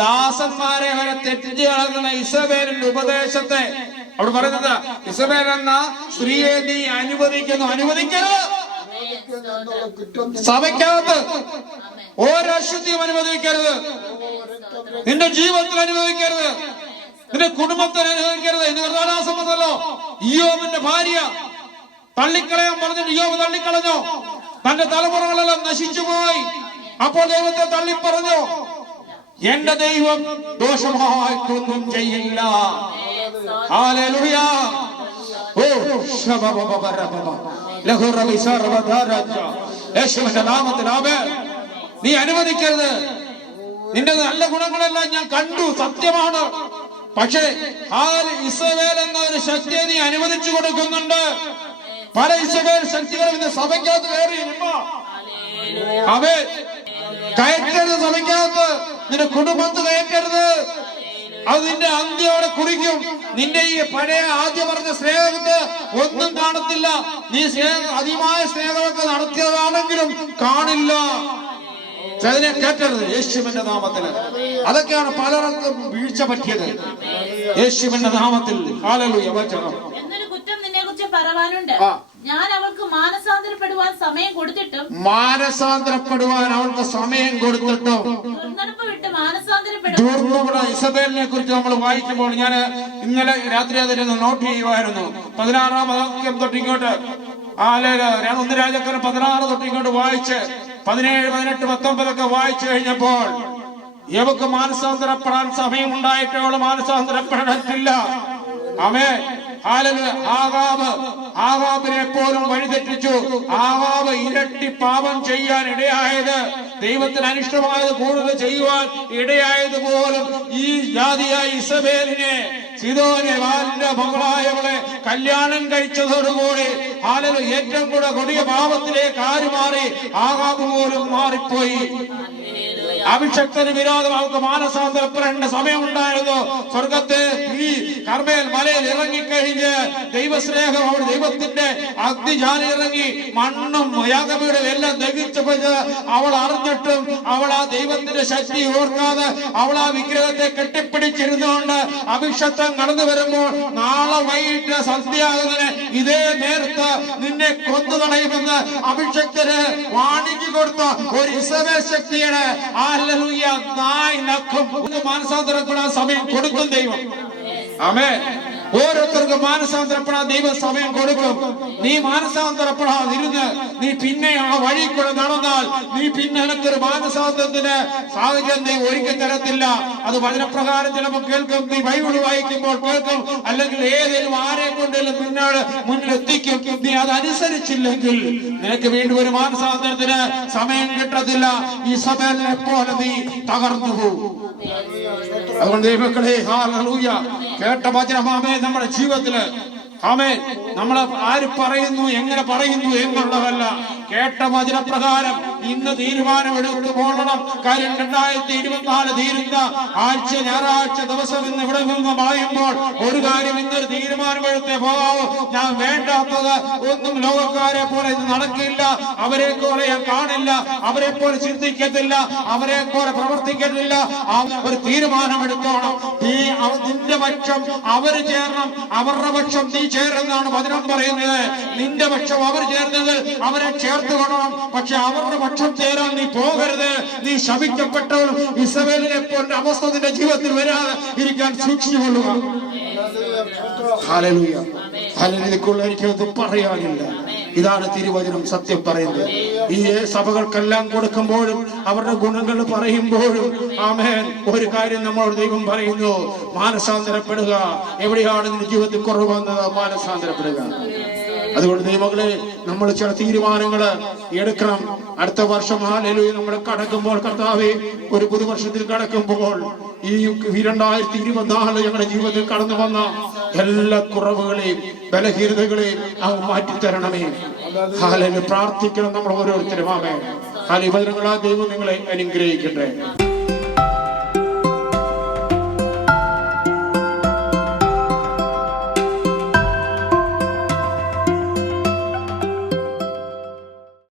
ദാസന്മാരെ വരെ തെറ്റിച്ച് കളയുന്ന ഇസബേലിന്റെ ഉപദേശത്തെ അവിടെ പറയുന്നത്, ഇസബേൽ എന്ന സ്ത്രീയെ നീ അനുവദിക്കരുത്. സഭയ്ക്കകത്ത് ഒരശുദ്ധിയും അനുവദിക്കരുത്. നിന്റെ ജീവിതത്തിൽ അനുവദിക്കരുത്. നിന്റെ കുടുംബത്തിൽ അനുവദിക്കരുത്. എന്ന് കർത്താദാസമല്ലോ. ഇയ്യോബിന്റെ ഭാര്യ തള്ളിക്കളയാൻ പറഞ്ഞിട്ട് ഇയ്യോബ് തള്ളിക്കളഞ്ഞോ. തന്റെ തലമുറകളെല്ലാം നശിച്ചുപോയി. അപ്പോൾ ദൈവത്തെ തള്ളിപ്പറഞ്ഞു. എന്റെ ദൈവം ദോഷമായിട്ടൊന്നും ചെയ്യില്ല. ഹല്ലേലൂയ. യേശുവിന്റെ നാമത്തിൽ ആമേൻ. നീ അനുവദിക്കരുത്. നിന്റെ നല്ല ഗുണങ്ങളെല്ലാം ഞാൻ കണ്ടു, സത്യമാണ്. പക്ഷേ ഇസ്രായേൽ എന്ന ഒരു ശക്തിയെ നീ അനുവദിച്ചു കൊടുക്കുന്നുണ്ട്. പല ഇസ്രായേൽ ശക്തികളും ഇന്ന് സഭയ്ക്കകത്ത് കയറി. ആമേൻ. കയറ്റരുത്. സഭയ്ക്കകത്ത് നിന്റെ കുടുംബത്ത് കയറ്റരുത്. അത് നിന്റെ അന്ത്യോടെ കുറിക്കും. നിന്റെ ഈ പഴയ ആദ്യം പറഞ്ഞ സ്നേഹത്തെ ഒന്നും കാണത്തില്ല. നീ അധികമായ സ്നേഹമൊക്കെ നടത്തിയതാണെങ്കിലും കാണില്ല. അതിനെ കേട്ടരുത് യേശുവിന്റെ നാമത്തില്. അതൊക്കെയാണ് പലർക്കും വീഴ്ച പറ്റിയത്. യേശുവിന്റെ നാമത്തിൽ ഹല്ലേലൂയ. എന്നൊരു കുറ്റം നിന്നെ കുറിച്ച് പറവാനുണ്ട്. ഞാൻ അവൾക്ക് മാനസാന്തരപ്പെടുവാൻ സമയം കൊടുത്തിട്ടും അവൾക്ക് സമയം കൊടുത്തിട്ടും ദുർനടപ്പ് വിട്ട് മാനസാന്തരപ്പെടും. ഇസബേലിനെ കുറിച്ച് നമ്മൾ വായിക്കുമ്പോൾ ഞാൻ ഇന്നലെ രാത്രി അതിന് നോട്ട് ചെയ്യുമായിരുന്നു. 16-ാം വാക്യം തൊട്ടിങ്ങോട്ട് 1 രാജാക്കന്മാർ 16 തൊട്ടിങ്ങോട്ട് വായിച്ച് 17, 18, 19 വായിച്ചു കഴിഞ്ഞപ്പോൾ ഇവക്ക് മാനസാന്തരപ്പെടാൻ സമയമുണ്ടായിട്ട് അവള് മാനസാന്തരപ്പെടത്തില്ല. ആമേൻ. ആഹാബിനെ പോലും വഴിതെറ്റിച്ചു. ആഹാബ് ഇരട്ടി പാപം ചെയ്യാൻ ഇടയായത്, ദൈവത്തിന് അനിഷ്ടമായത് കൂടുതൽ ചെയ്യുവാൻ ഇടയായത് പോലും ഈ ജാതിയായ ഇസബേലിനെ, സിദോനെ, വാലിന്റെ മകളായവളെ കല്യാണം കഴിച്ചതോടുകൂടി ഏറ്റവും കൂടെ കൊടിയ പാപത്തിലേക്ക് ആര് മാറി? ആഹാബ് പോലും മാറിപ്പോയി. അഭിഷക്തന് വിരോധം അവർക്ക് മാനസാന്തരപ്പെടേണ്ട സമയമുണ്ടായിരുന്നു. സ്വർഗത്തെ ഈ കർമ്മേൽ മലയിൽ ഇറങ്ങിക്കഴിഞ്ഞ് ദൈവസ്നേഹം, അവൾ ദൈവത്തിന്റെ അഗ്നിജാല ഇറങ്ങി മണ്ണും യാഗപീഠം എല്ലാം ദഹിച്ചപ്പോഴ് അവൾ അറിഞ്ഞിട്ടും അവൾ ആ ദൈവത്തിന്റെ ശക്തി ഓർക്കാതെ അവൾ ആ വിഗ്രഹത്തെ കെട്ടിപ്പിടിച്ചിരുന്നുകൊണ്ട് അഭിഷക്തൻ കടന്നു വരുമ്പോൾ നാളെ വൈകിട്ട് സന്ധ്യാകുന്നതിന് ഇതേ നേരത്ത് നിന്നെ കൊന്നു കളയുമെന്ന് അഭിഷക്തന് വാണിജ്യ കൊടുത്ത ഒരു ഇസബേൽ ശക്തിയുടെ മാനസാന്തരപ്പെടാൻ സമയം കൊടുക്കും ദൈവം. ആമേൻ. ഓരോരുത്തർക്കും മാനസാന്തരപ്പെടാൻ ദൈവം സമയം കൊടുക്കും. നീ മാനസാന്തരപ്പെടാതിരുന്ന് നീ പിന്നെ ആ വഴി കൂടെ നടന്നാൽ നീ പിന്നെ എനിക്കൊരു മാനസാന്തരത്തിന് സാഹചര്യം നീ ഒരുക്കി തരത്തില്ല. അത് വചനപ്രകാരം ചിലപ്പോൾ കേൾക്കും, നീ ബൈബിൾ വായിക്കുമ്പോൾ കേൾക്കും, അല്ലെങ്കിൽ ഏതെങ്കിലും ആരെ കൊണ്ടെങ്കിലും നിന്നോട് മുന്നിലെത്തിക്കും. നീ അതനുസരിച്ചില്ലെങ്കിൽ നിനക്ക് വീണ്ടും ഒരു മാനസാന്തരത്തിന് സമയം കിട്ടത്തില്ല. ഈ സഭയെ പോലെ നീ തകർന്നു പോകും. അതുകൊണ്ട് ദൈവമക്കളെ, ഹല്ലേലൂയ, കേട്ട വചനമാമേ നമ്മുടെ ജീവിതത്തില് ആമേൻ. നമ്മൾ ആര് പറയുന്നു, എങ്ങനെ പറയുന്നു എന്നുള്ളതല്ല, കേട്ട വചനപ്രകാരം ഇന്ന് തീരുമാനമെടുത്തു പോകണം. കാര്യം 2024 തീരുന്ന ആഴ്ച ഞായറാഴ്ച ദിവസം ഇന്ന് ഇവിടെ നിന്ന് പറയുമ്പോൾ ഒരു കാര്യം ഇന്നൊരു തീരുമാനമെടുത്തേ പോകാവൂ. ഞാൻ വേണ്ടാത്തത് ഒന്നും ലോകക്കാരെ പോലെ ഇത് നടക്കില്ല, അവരെ പോലെ ഞാൻ കാണില്ല, അവരെ പോലെ ചിന്തിക്കത്തില്ല, അവരെ പോലെ പ്രവർത്തിക്കത്തില്ല. ഒരു തീരുമാനമെടുത്തോണം. നിന്റെ പക്ഷം അവര് ചേരണം, അവരുടെ പക്ഷം നീ ചേർന്നാണ് വചനം പറയുന്നത്. നിന്റെ പക്ഷം അവർ ചേർന്നത് അവരെ ചേർത്ത് കൊള്ളണം. പക്ഷെ അവരുടെ പക്ഷം ചേരാൻ നീ പോകരുത്. നീ ശപിക്കപ്പെട്ടവൾ ഇസബേലിനെ പോലെ അവസ്ഥ നിന്റെ ജീവിതത്തിൽ വരാതെ ഇരിക്കാൻ സൂക്ഷിച്ചുകൊള്ളുക. Hallelujah, hallelujah. എനിക്കൊന്നും പറയാനില്ല. ഇതാണ് തിരുവചനം സത്യം പറയുന്നത്. ഈ സഭകൾക്കെല്ലാം കൊടുക്കുമ്പോഴും അവരുടെ ഗുണങ്ങൾ പറയുമ്പോഴും ആമേൻ, ഒരു കാര്യം നമ്മളോട് ദൈവം പറയുന്നു, മാനസാന്തരപ്പെടുക. എവിടെയാണ് നിന്റെ ജീവിതത്തിൽ കുറവ് വന്നത്? മാനസാന്തരപ്പെടുക. അതുകൊണ്ട് ദൈവങ്ങളെ, നമ്മൾ ചില തീരുമാനങ്ങൾ എടുക്കണം. അടുത്ത വർഷം ഹല്ലേലൂയ നമ്മൾ കടക്കുമ്പോൾ, കർത്താവേ, ഒരു പുതുവർഷത്തിൽ കടക്കുമ്പോൾ ഈ 2024 ഞങ്ങളുടെ ജീവിതത്തിൽ കടന്നു വന്ന എല്ലാ കുറവുകളെയും ബലഹീനതകളെയും മാറ്റിത്തരണമേ. ഹല്ലേലൂയ. പ്രാർത്ഥിക്കണം നമ്മൾ ഓരോരുത്തരും. ആമേൻ. ഹല്ലേലൂയ. ദൈവം നിങ്ങളെ അനുഗ്രഹിക്കട്ടെ.